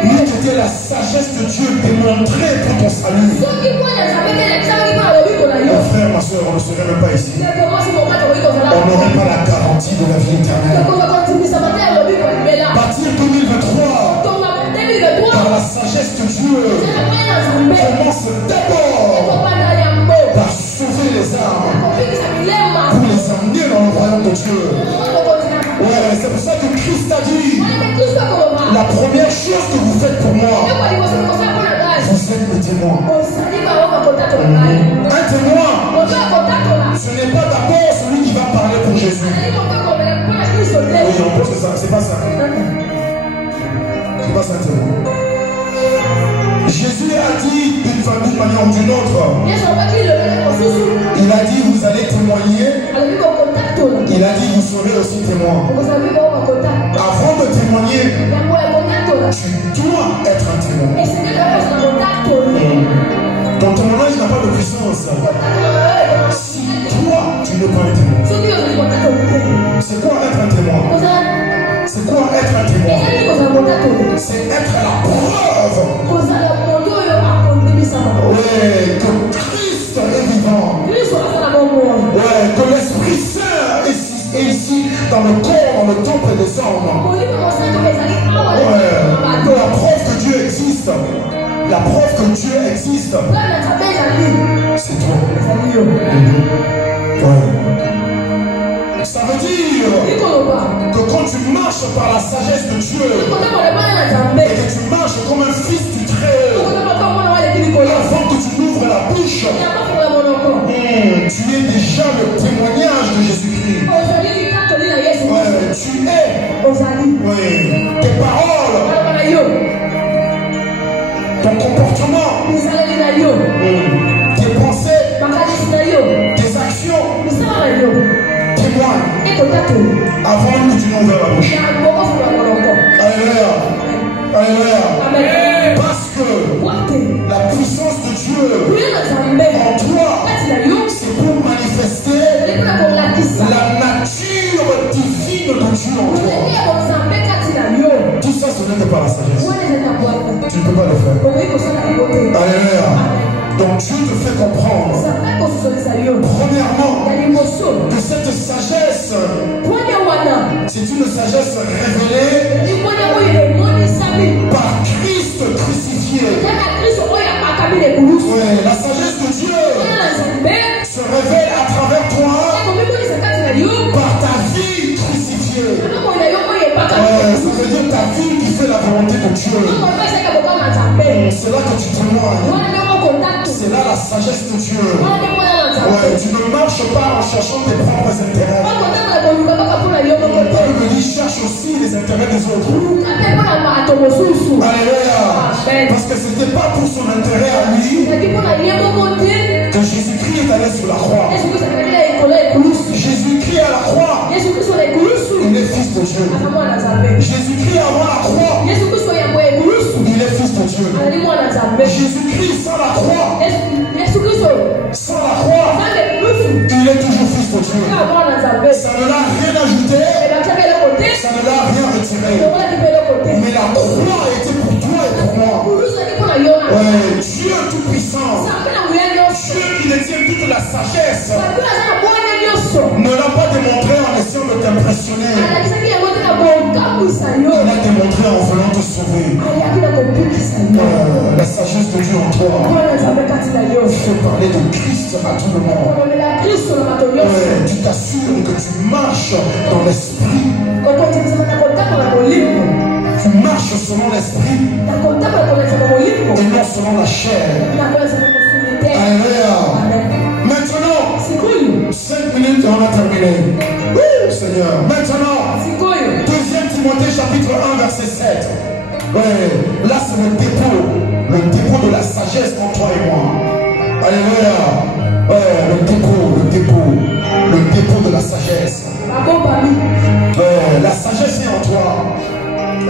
n'eût été la sagesse de Dieu démontrée pour ton salut. Mon frère, ma soeur, on ne serait même pas ici. On n'aurait pas la garantie de la vie éternelle. Bâtir 2023 par la sagesse de Dieu commence d'abord par sauver les âmes pour les amener dans le royaume de Dieu. Ouais, c'est pour ça que Christ a dit, la première chose que vous faites pour moi, vous êtes le témoin. Un témoin, ce n'est pas d'abord celui qui va parler pour Jésus. Oui, on pense que ça, c'est pas ça. C'est pas ça un témoin. Jésus a dit d'une manière ou d'une autre. Il a dit vous allez témoigner. Il a dit vous serez aussi témoin. Avant de témoigner, tu dois être un témoin. Ton témoignage n'a pas de puissance si toi tu n'es pas un témoin. C'est quoi être un témoin? C'est quoi être un témoin? C'est être la preuve que Christ est vivant. Que l'Esprit Saint est ici dans le corps, dans le temple des hommes. La preuve que Dieu existe. La preuve que Dieu existe. C'est toi. Ça veut dire que quand tu marches par la sagesse de Dieu et que tu marches comme un fils du Très-Haut, avant que tu n'ouvres la bouche, tu es déjà le témoignage de Jésus-Christ. Tu es. Tes paroles, ton comportement, tes pensées, tes actions témoignent avant que tu n'ouvres la bouche. Alléluia. Alléluia. Parce que la puissance de Dieu en toi, c'est pour manifester la nature divine de Dieu en toi. Tout ça, ce n'est pas la sagesse. Tu ne peux pas le faire. Alléluia. Donc Dieu te fait comprendre, premièrement, que cette sagesse, c'est une sagesse révélée par Christ crucifié. Ouais, la sagesse de Dieu se révèle à travers toi par ta vie crucifiée. Ça veut dire ta vie qui fait la volonté de Dieu. C'est là que tu témoignes. cherchant tes propres intérêts. Il cherche aussi les intérêts des autres. Alléluia. Parce que ce n'était pas pour son intérêt à lui que Jésus-Christ est allé sur la croix. Jésus-Christ à la croix, il est fils de Dieu. Jésus-Christ avant la croix, il est fils de Dieu. Jésus-Christ sans la croix, il est toujours fils de Dieu. Ça ne l'a rien ajouté, ça ne l'a rien retiré. Mais la croix était pour toi et pour moi. Dieu tout-puissant, Dieu qui détient toute la sagesse, ne l'a pas démontré en essayant de t'impressionner. Il l'a démontré en voulant te sauver. La sagesse de Dieu en toi fait parler de Christ à tout le monde. Tu t'assures que tu marches dans l'esprit. Tu marches selon l'esprit et non selon la chair. Alléluia. Maintenant, 5 minutes et on a terminé. Seigneur. Maintenant, 2 Timothée chapitre 1 verset 7. Là c'est le dépôt de la sagesse en toi et moi. Alléluia. Le dépôt de la sagesse. La sagesse est en toi.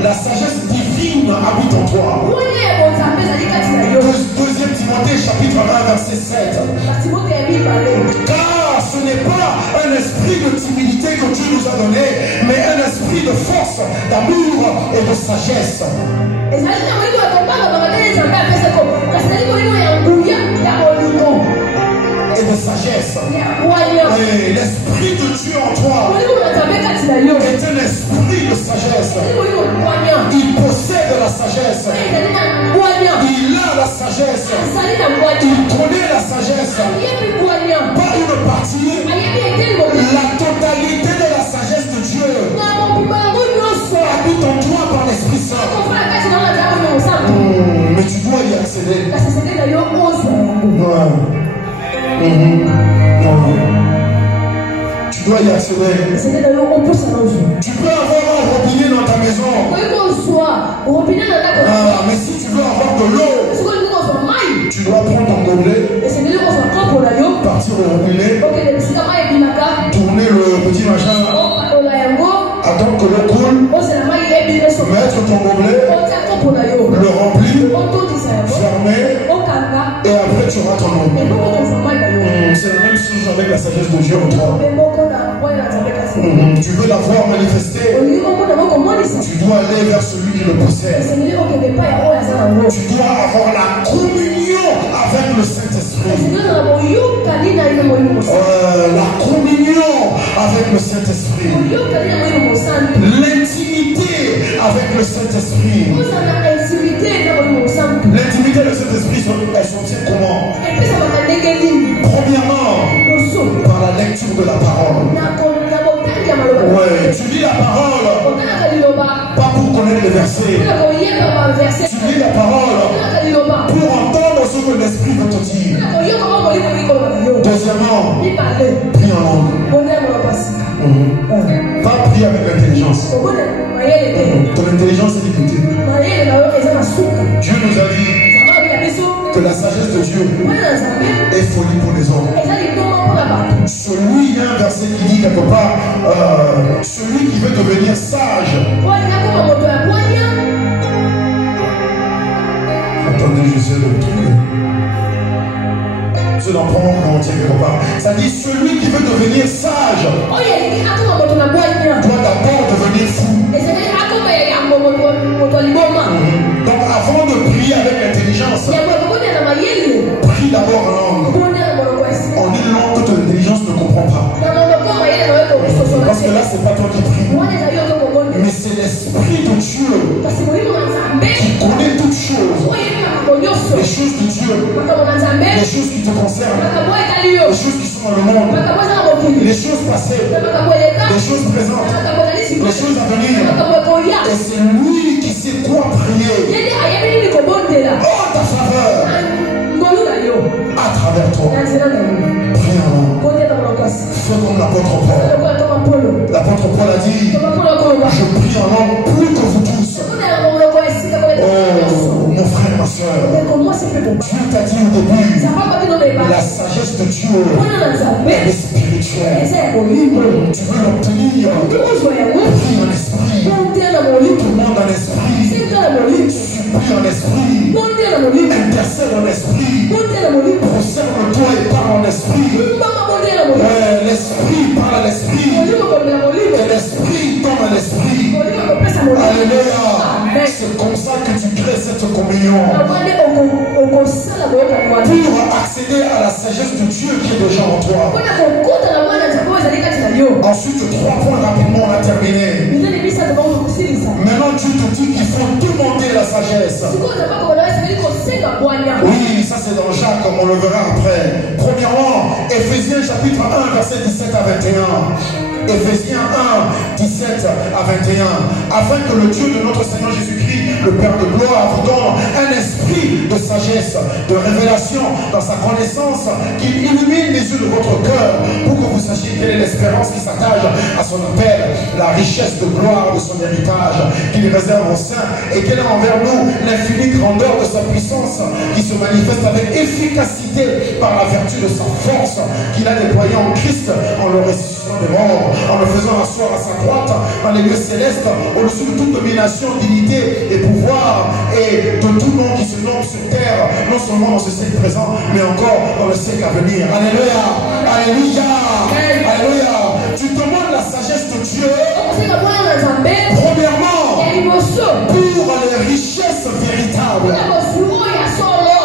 La sagesse divine habite en toi. 2 Timothée chapitre 1 verset 7. Car ce n'est pas un esprit de timidité que Dieu nous a donné, mais un esprit de force, d'amour et de sagesse. Et de sagesse. L'esprit de Dieu en toi est un esprit de sagesse. Il possède la sagesse. Il a la sagesse. Il connaît la sagesse. Pas une partie, la totalité de la sagesse de Dieu habite en toi par l'Esprit Saint. Mais tu dois y accéder. Tu dois y accéder. Tu peux avoir un robinet dans ta maison. Mais si tu veux avoir de l'eau, tu dois prendre ton gobelet, partir au robinet, tourner le petit machin, attendre que l'eau coule, mettre ton gobelet, le remplir, fermer, et après tu rentres en eau. C'est la même chose avec la sagesse de Dieu en toi. Tu veux la voir manifester, tu dois aller vers celui qui le possède. Tu dois avoir la communion avec le Saint-Esprit. La communion avec le Saint-Esprit. L'intimité avec le Saint-Esprit. L'intimité de Saint-Esprit, elle s'obtient comment? Premièrement, par la lecture de la parole. Tu lis la parole pas pour connaître les versets. Tu lis la parole pour entendre ce que l'Esprit veut te dire. Deuxièmement, prie en langue. Pas prier avec l'intelligence. Ton intelligence est limitée. Dieu nous a dit que la sagesse de Dieu est folie pour les hommes. Celui, il y a un verset qui dit quelque part, celui qui veut devenir sage. Attendez, j'essaie de le trouver. Je l'en prends en entier quelque part. Ça dit, celui qui veut devenir sage doit d'abord devenir fou. Donc avant de prier avec l'intelligence, prie d'abord en langue. En une langue que ton intelligence ne comprend pas. Parce que là, c'est pas toi qui prie. Mais c'est l'Esprit de Dieu qui connaît toutes choses. Les choses de Dieu, les choses qui te concernent, les choses qui sont dans le monde, les choses passées, les choses présentes, les choses à venir. Et c'est lui qui sait quoi prier. Oh, ta faveur à travers toi. Prie en langue. Fais comme l'apôtre Paul. L'apôtre Paul a dit, je prie en langue plus que vous tous. Oh, mon frère, ma soeur, Dieu t'a dit au début, la sagesse de Dieu est spirituelle. Tu veux l'obtenir, prie en esprit, demande en esprit, supplie en esprit, intercède en esprit, procède-toi et parle en esprit. L'esprit parle à l'esprit, et l'esprit donne à l'esprit. Alléluia. C'est comme ça que tu crées cette communion. Pour accéder à la sagesse de Dieu qui est déjà en toi. Ensuite, 3 points rapidement, on a terminé. Maintenant, Dieu te dit qu'il faut demander la sagesse. Oui, ça c'est dans Jacques, on le verra après. Premièrement, Éphésiens chapitre 1, verset 17 à 21. Éphésiens 1, 17 à 21. Afin que le Dieu de notre Seigneur Jésus-Christ, le Père de gloire, vous donne un esprit de sagesse, de révélation dans sa connaissance, qu'il illumine les yeux de votre cœur pour que vous sachiez quelle est l'espérance qui s'attache à son appel, la richesse de gloire de son héritage qu'il réserve aux saints, et quelle est envers nous l'infinie grandeur de sa puissance qui se manifeste avec efficacité par la vertu de sa force qu'il a déployée en Christ en le ressuscitant des morts, en le faisant asseoir à sa droite dans les lieux célestes, au-dessus de toute domination, dignité et pouvoir, et de tout nom qui se nomme sur terre, non seulement dans ce siècle présent, mais encore dans le siècle à venir. Alléluia, alléluia, alléluia. Tu demandes la sagesse de Dieu, premièrement, pour les richesses véritables.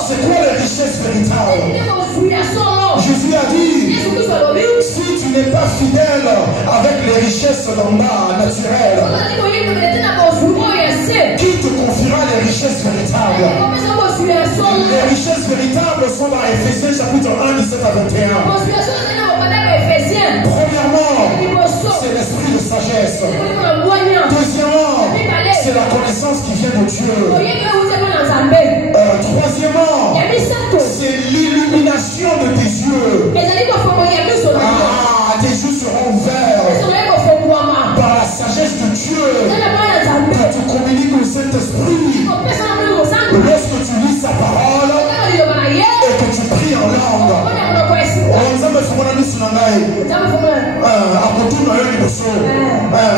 C'est quoi les richesses véritables? Jésus a dit, si tu n'es pas fidèle avec les richesses d'en bas, naturelles, qui te confiera les richesses véritables? Les richesses véritables sont dans Éphésiens chapitre 1, 17 à 21. Premièrement, c'est l'esprit de sagesse. Deuxièmement, c'est la connaissance qui vient de Dieu. Troisièmement, c'est l'illumination de tes yeux. Tes yeux seront ouverts par la sagesse de Dieu. Que tu communiques le Saint-Esprit lorsque tu lis sa parole et que tu pries en langue.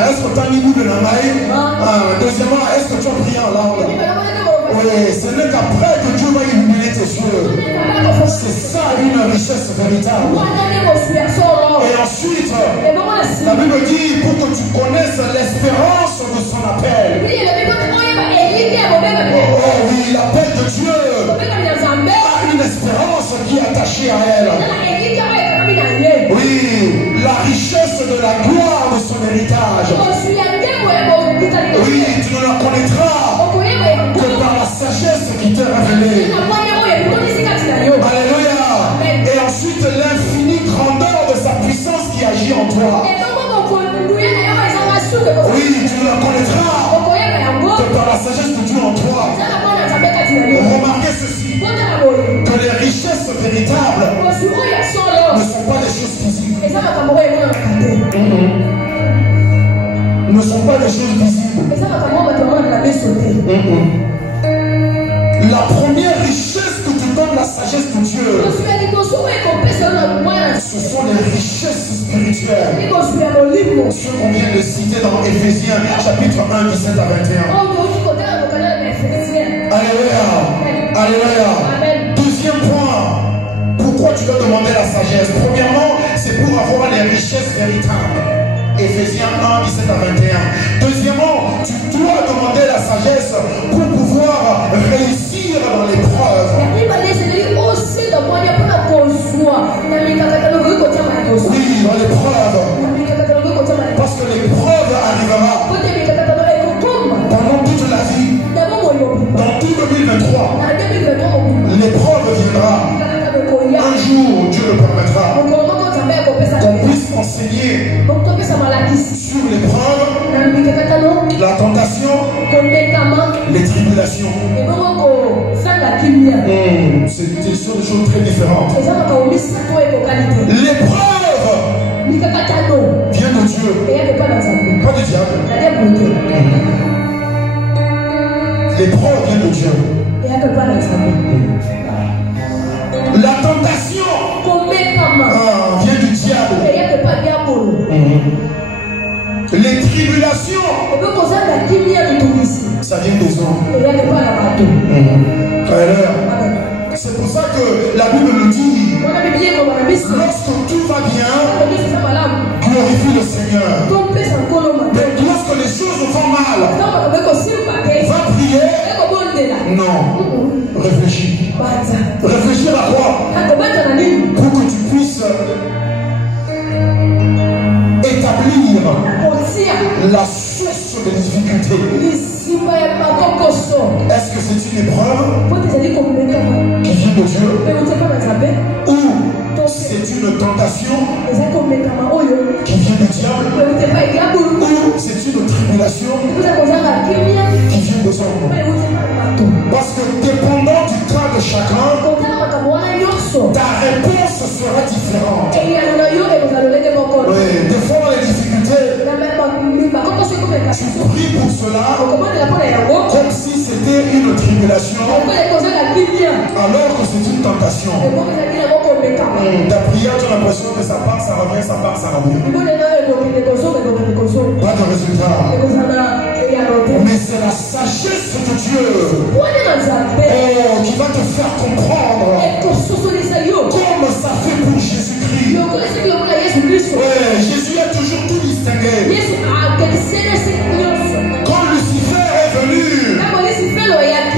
Est-ce que tu as mis de la maille? Deuxièmement, est-ce que tu as prié en langue? Oui, ce n'est qu'après que Dieu va illuminer tes yeux. C'est ça une richesse véritable. Et ensuite, la Bible dit pour que tu connaisses l'espérance de son appel. Oh oui, l'appel de Dieu a une espérance qui est attachée à elle. Oui, la richesse de la gloire de son héritage. Oui, tu ne la connaîtras que par la sagesse qui t'est révélée. Alléluia. Et ensuite, l'infinie grandeur de sa puissance qui agit en toi. Oui, tu ne la connaîtras que par la sagesse de Dieu en toi. Remarquez ceci, que les richesses véritables ne sont pas des choses physiques. Ne sont pas des choses visibles. La première richesse que te donne la sagesse de Dieu, ce sont les richesses spirituelles. Ce qu'on vient de citer dans Éphésiens chapitre 1, 17 à 21. Alléluia. Alléluia. Deuxième point, pourquoi tu dois demander la sagesse? Premièrement, c'est pour avoir les richesses véritables. Éphésiens 1, 17 à 21. Deuxièmement, tu dois demander la sagesse pour pouvoir réussir dans l'épreuve. Oui, dans l'épreuve. Parce que l'épreuve arrivera pendant toute la vie. Dans tout 2023, l'épreuve viendra. Un jour, Dieu le permettra qu'on puisse enseigner sur l'épreuve, la tentation, les tribulations. Ce sont des choses très différentes. L'épreuve vient de Dieu, pas du diable. L'épreuve vient de Dieu. La tentation vient du diable. Les tribulations, ça vient des hommes. C'est pour ça que la Bible nous dit, lorsque tout va bien, glorifie le Seigneur. Mais lorsque les choses vont mal, va prier. Non, réfléchis. Réfléchir à quoi? Pour que tu puisses établir la source des difficultés. Est-ce que c'est une épreuve qui vient de Dieu, ou c'est une tentation qui vient du diable, ou c'est une tribulation qui vient des hommes? Parce que dépendant du cas de chacun, ta réponse sera différente. Oui, des fois les difficultés, tu pries pour cela comme si c'était une tribulation, alors que c'est une tentation. Ta prière, tu as l'impression que ça part, ça revient, ça part, ça revient. Pas de résultat. Mais c'est la sagesse de Dieu qui va te faire comprendre comme ça fait pour Jésus-Christ. Jésus a toujours tout distingué. Quand Lucifer est venu,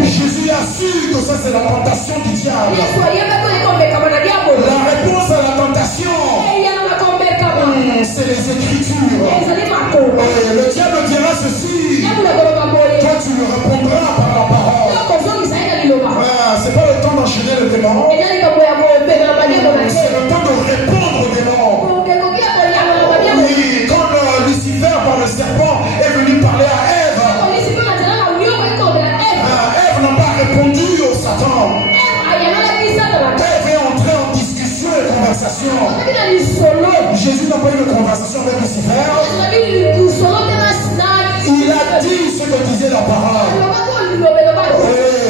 Jésus a su que ça c'est la tentation du diable. La réponse à la tentation, c'est les Écritures. Le diable dira ceci, toi tu lui répondras par la parole. C'est pas le temps d'enchaîner le démon, c'est le temps de répondre au démon. Oui, quand Lucifer par le serpent est venu parler à Ève, Ève n'a pas répondu au Satan. Ève est entrée en discussion et conversation. Jésus n'a pas eu de conversation avec Lucifer. Il a dit ce que disait la parole.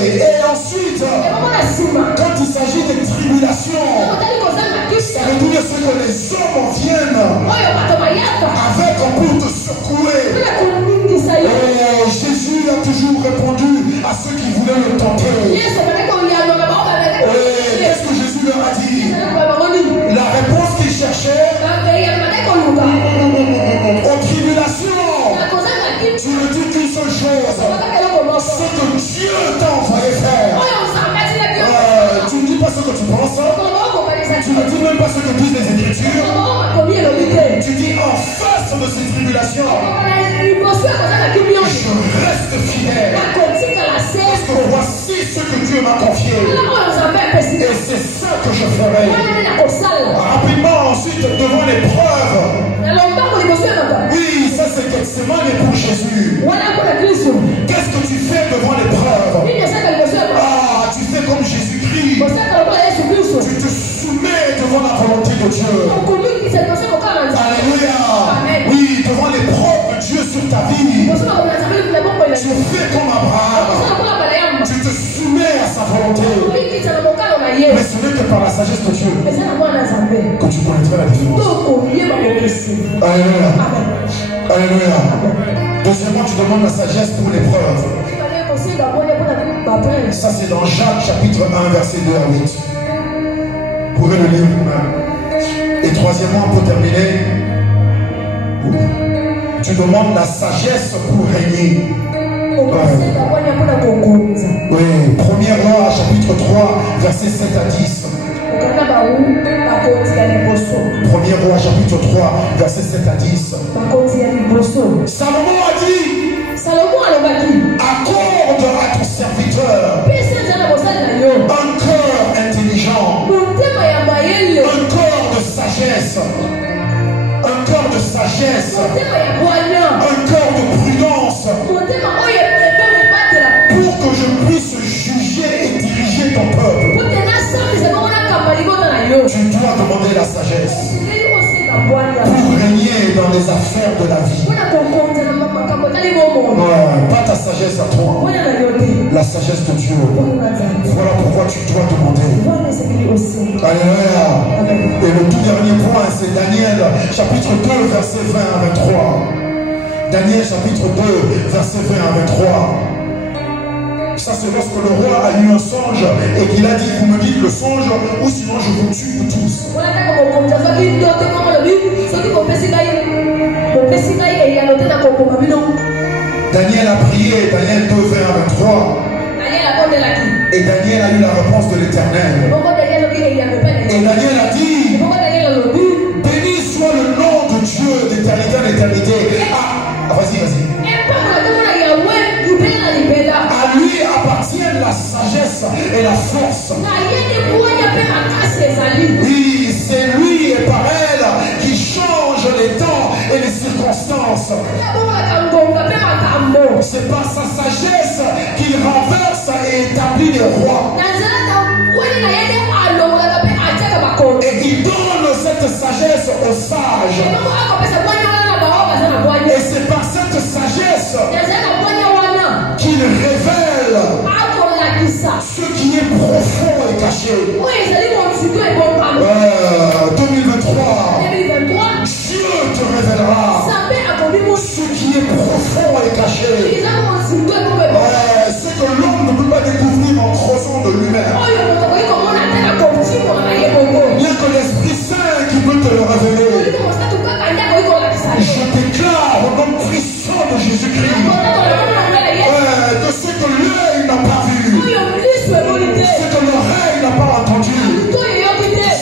Et ensuite, quand il s'agit de tribulations, ça veut dire ce que les hommes viennent avec pour te secouer. Jésus a toujours répondu à ceux qui voulaient le tenter. Qu'est-ce que Jésus leur a dit? La réponse qu'il cherchait aux tribulations, tu ne dis qu'une seule chose, ce que Dieu t'a envoyé faire. Tu ne dis pas ce que tu penses, tu ne dis même pas ce que disent les Écritures. Tu dis en face de ces tribulations, je reste fidèle, parce que voici ce que Dieu m'a confié, et c'est ça que je ferai. Rapidement ensuite devant l'épreuve. Oui, ça c'est Gethsémane pour Jésus. Qu'est-ce que tu fais devant l'épreuve? Ah, tu fais comme Jésus-Christ. Tu te soumets devant la volonté de Dieu. Alléluia. Oui, devant l'épreuve de Dieu sur ta vie, tu fais comme Abraham. Tu te soumets à sa volonté. Mais ce n'est que par la sagesse de Dieu que tu connaîtras la différence. Alléluia. Alléluia. Deuxièmement, tu demandes la sagesse pour l'épreuve. Ça c'est dans Jacques chapitre 1 verset 2 à 8. Vous pouvez le lire vous-même. Et troisièmement, pour terminer, tu demandes la sagesse pour régner. Oui, 1er roi chapitre 3 verset 7 à 10. 1er roi chapitre 3 verset 7 à 10. Salomon a dit, accorde à ton serviteur un cœur intelligent, un cœur de sagesse, un cœur de sagesse, un cœur de prudence, pour que je puisse juger et diriger ton peuple. Tu dois demander la sagesse. pour régner dans les affaires de la vie. Pas ta sagesse à toi, la sagesse de Dieu. Voilà pourquoi tu dois demander. Alléluia. Et le tout dernier point, c'est Daniel chapitre 2 verset 20 à 23. Daniel chapitre 2 verset 20 à 23. Ça c'est lorsque le roi a eu un songe et qu'il a dit, vous me dites le songe ou sinon je vous tue vous tous. Daniel a prié, Daniel 2 20 à 23. Et Daniel a eu la réponse de l'Éternel. Et Daniel a dit, béni soit le nom de Dieu d'éternité en éternité. Ah, vas-y. À lui appartiennent la sagesse et la force. Oui, c'est lui et par elle qui change les temps et les circonstances. C'est par sa sagesse qu'il renverse et établit les rois. Et il donne cette sagesse aux sages. Et c'est par cette sagesse qu'il révèle ce qui est profond et caché. 2023, Dieu te révélera ce qui est profond et caché. Ce que l'homme ne peut pas découvrir en creusant de lui-même. Il n'y a que l'Esprit Saint qui peut te le révéler. Je déclare au nom puissant de Jésus-Christ que ce que l'œil n'a pas vu, ce que l'oreille n'a pas entendu,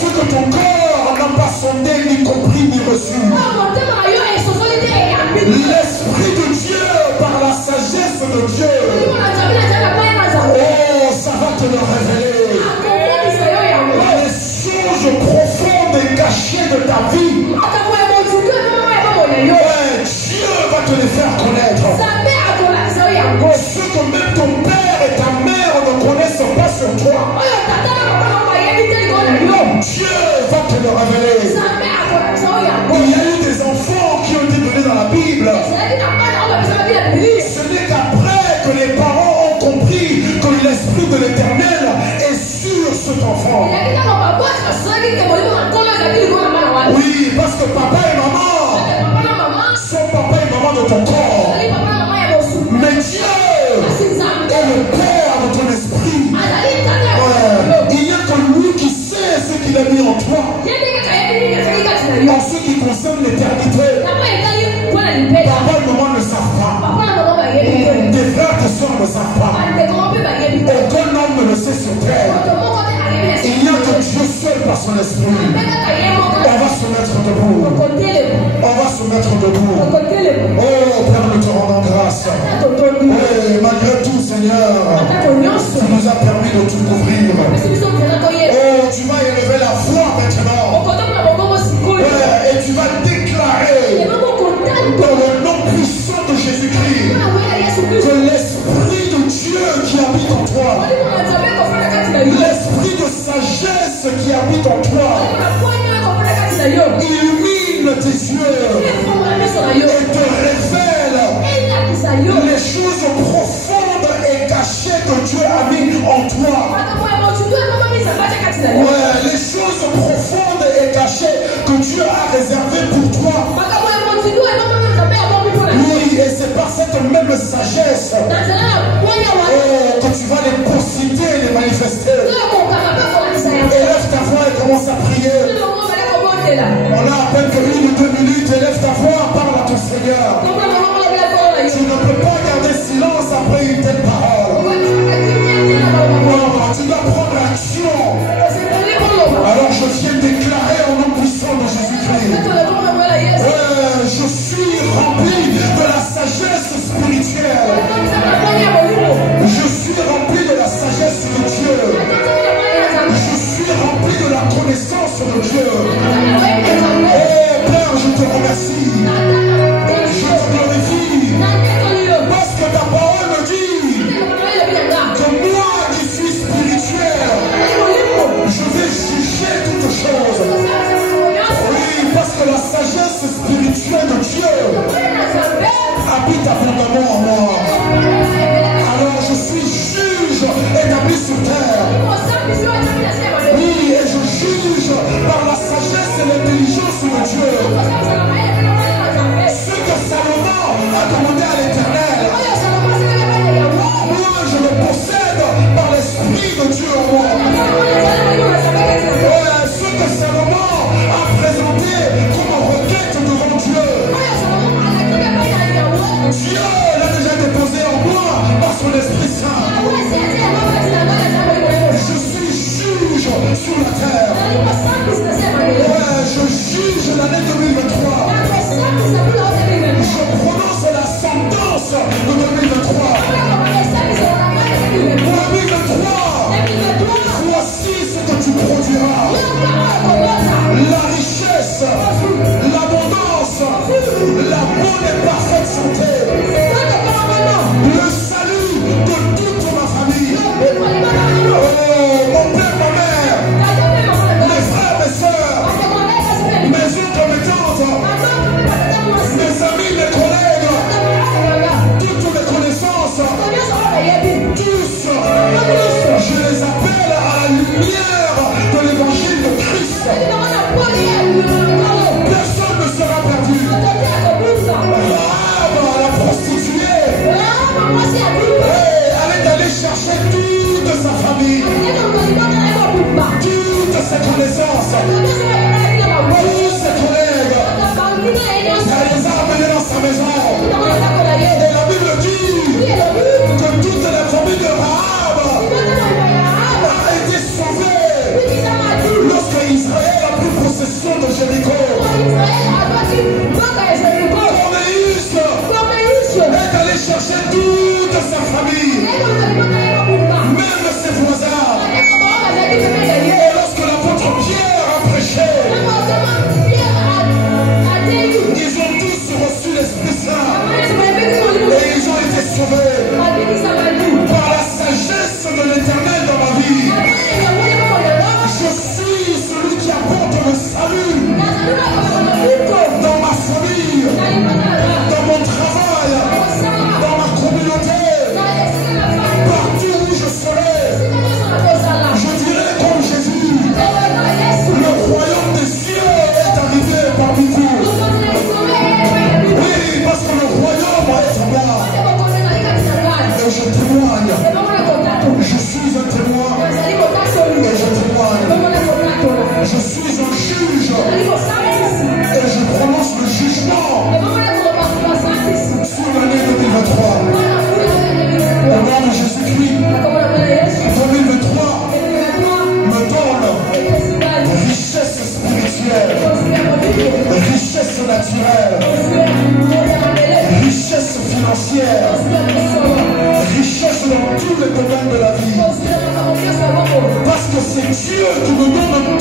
ce que ton corps n'a pas sondé, ni compris, ni reçu, l'Esprit de Dieu, par la sagesse de Dieu, oh, ça va te le révéler. Les choses profondes et cachées de ta vie, Dieu va te les faire connaître. Ce que même ton père et ta mère ne connaissent pas sur toi, Dieu va te le révéler. Il y a eu des enfants qui ont été donnés dans la Bible. Ce n'est qu'après que les parents ont compris que l'Esprit de l'Éternel est sur cet enfant. Oui, parce que papa et maman sont papa et maman de ton corps. Mais Dieu est le Père de ton esprit. Il n'y a que lui qui sait ce qu'il a mis en toi. En ce qui concerne l'éternité, papa et maman ne savent pas. Tes frères et sœurs ne savent pas. Aucun homme ne le sait sur terre. Il n'y a que Dieu seul par son esprit. On va se mettre debout. On va se mettre debout. Oh, Père, nous te rendons grâce. Oui, malgré tout, Seigneur, tu nous as permis de tout couvrir. Oh, tu m'as élevé la voix maintenant. Et tu vas déclarer dans le nom puissant de Jésus-Christ que l'Esprit de Dieu qui habite en toi, l'Esprit de sagesse qui habite en toi, illumine tes yeux et te révèle les choses profondes et cachées que Dieu a mis en toi. Ouais, les choses profondes et cachées que Dieu a réservées pour toi. Oui, et c'est par cette même sagesse que tu vas les posséder, les manifester. Élève ta voix et commence à prier. On a à peine que 1 ou 2 minutes. Élève ta voix, parle à ton Seigneur. Tu ne peux pas garder silence après une telle parole. Tu dois prendre action. Alors je viens déclarer au nom puissant de Jésus-Christ. Je suis rempli de la sagesse spirituelle. Je suis rempli de la sagesse de Dieu. Je suis rempli de la connaissance de Dieu. Oh Père, je te remercie. Je te glorifie. Parce que ta parole me dit que moi qui suis spirituel, je vais juger toutes choses. Oui, parce que la établi sur terre. Oui, et je juge par la sagesse et l'intelligence de Dieu ce que Salomon a demandé à l'Éternel. Moi, je le possède par l'Esprit de Dieu en moi. Ce que Salomon a présenté comme requête devant Dieu, Dieu l'a déjà déposé en moi par son Esprit Saint. Je suis juge sur la terre. Je juge l'année 2023. Je prononce la sentence de 2023. 2023, voici ce que tu produiras. La richesse, l'abondance, la bonne et parfaite santé, le salut de toute ma famille. Mon père, ma mère, mes frères, mes soeurs, mes oncles, mes tantes, mes amis, mes collègues, toutes mes connaissances, tous, je les appelle à la lumière de l'évangile de Christ. Personne ne sera perdu. La prostituée, elle est allée chercher toute sa famille, toutes ses connaissances, tous ses collègues. Elle les a amenés dans sa maison. Et la Bible dit que toute la famille de Rahab a été sauvée lorsque Israël a pris possession de Jéricho. Cornélius est allé chercher toute sa famille, même ses voisins. Et lorsque l'apôtre Pierre a prêché, ils ont tous reçu l'Esprit Saint et ils ont été sauvés par la sagesse de l'Éternel dans ma vie. Je suis celui qui apporte le salut dans ma famille, dans mon travail, dans ma communauté, partout où je serai. Je dirai comme Jésus, le royaume des cieux est arrivé parmi vous. Oui, parce que le royaume est en moi. Et je témoigne. Je suis un témoin. Et je témoigne. Je suis un juge. Et je prononce le jugement sur l'année 2023. Au nom de Jésus-Christ, 2023 me donne richesse spirituelle, richesse naturelle, richesse financière, richesse dans tous les domaines de la vie. Parce que c'est Dieu qui me donne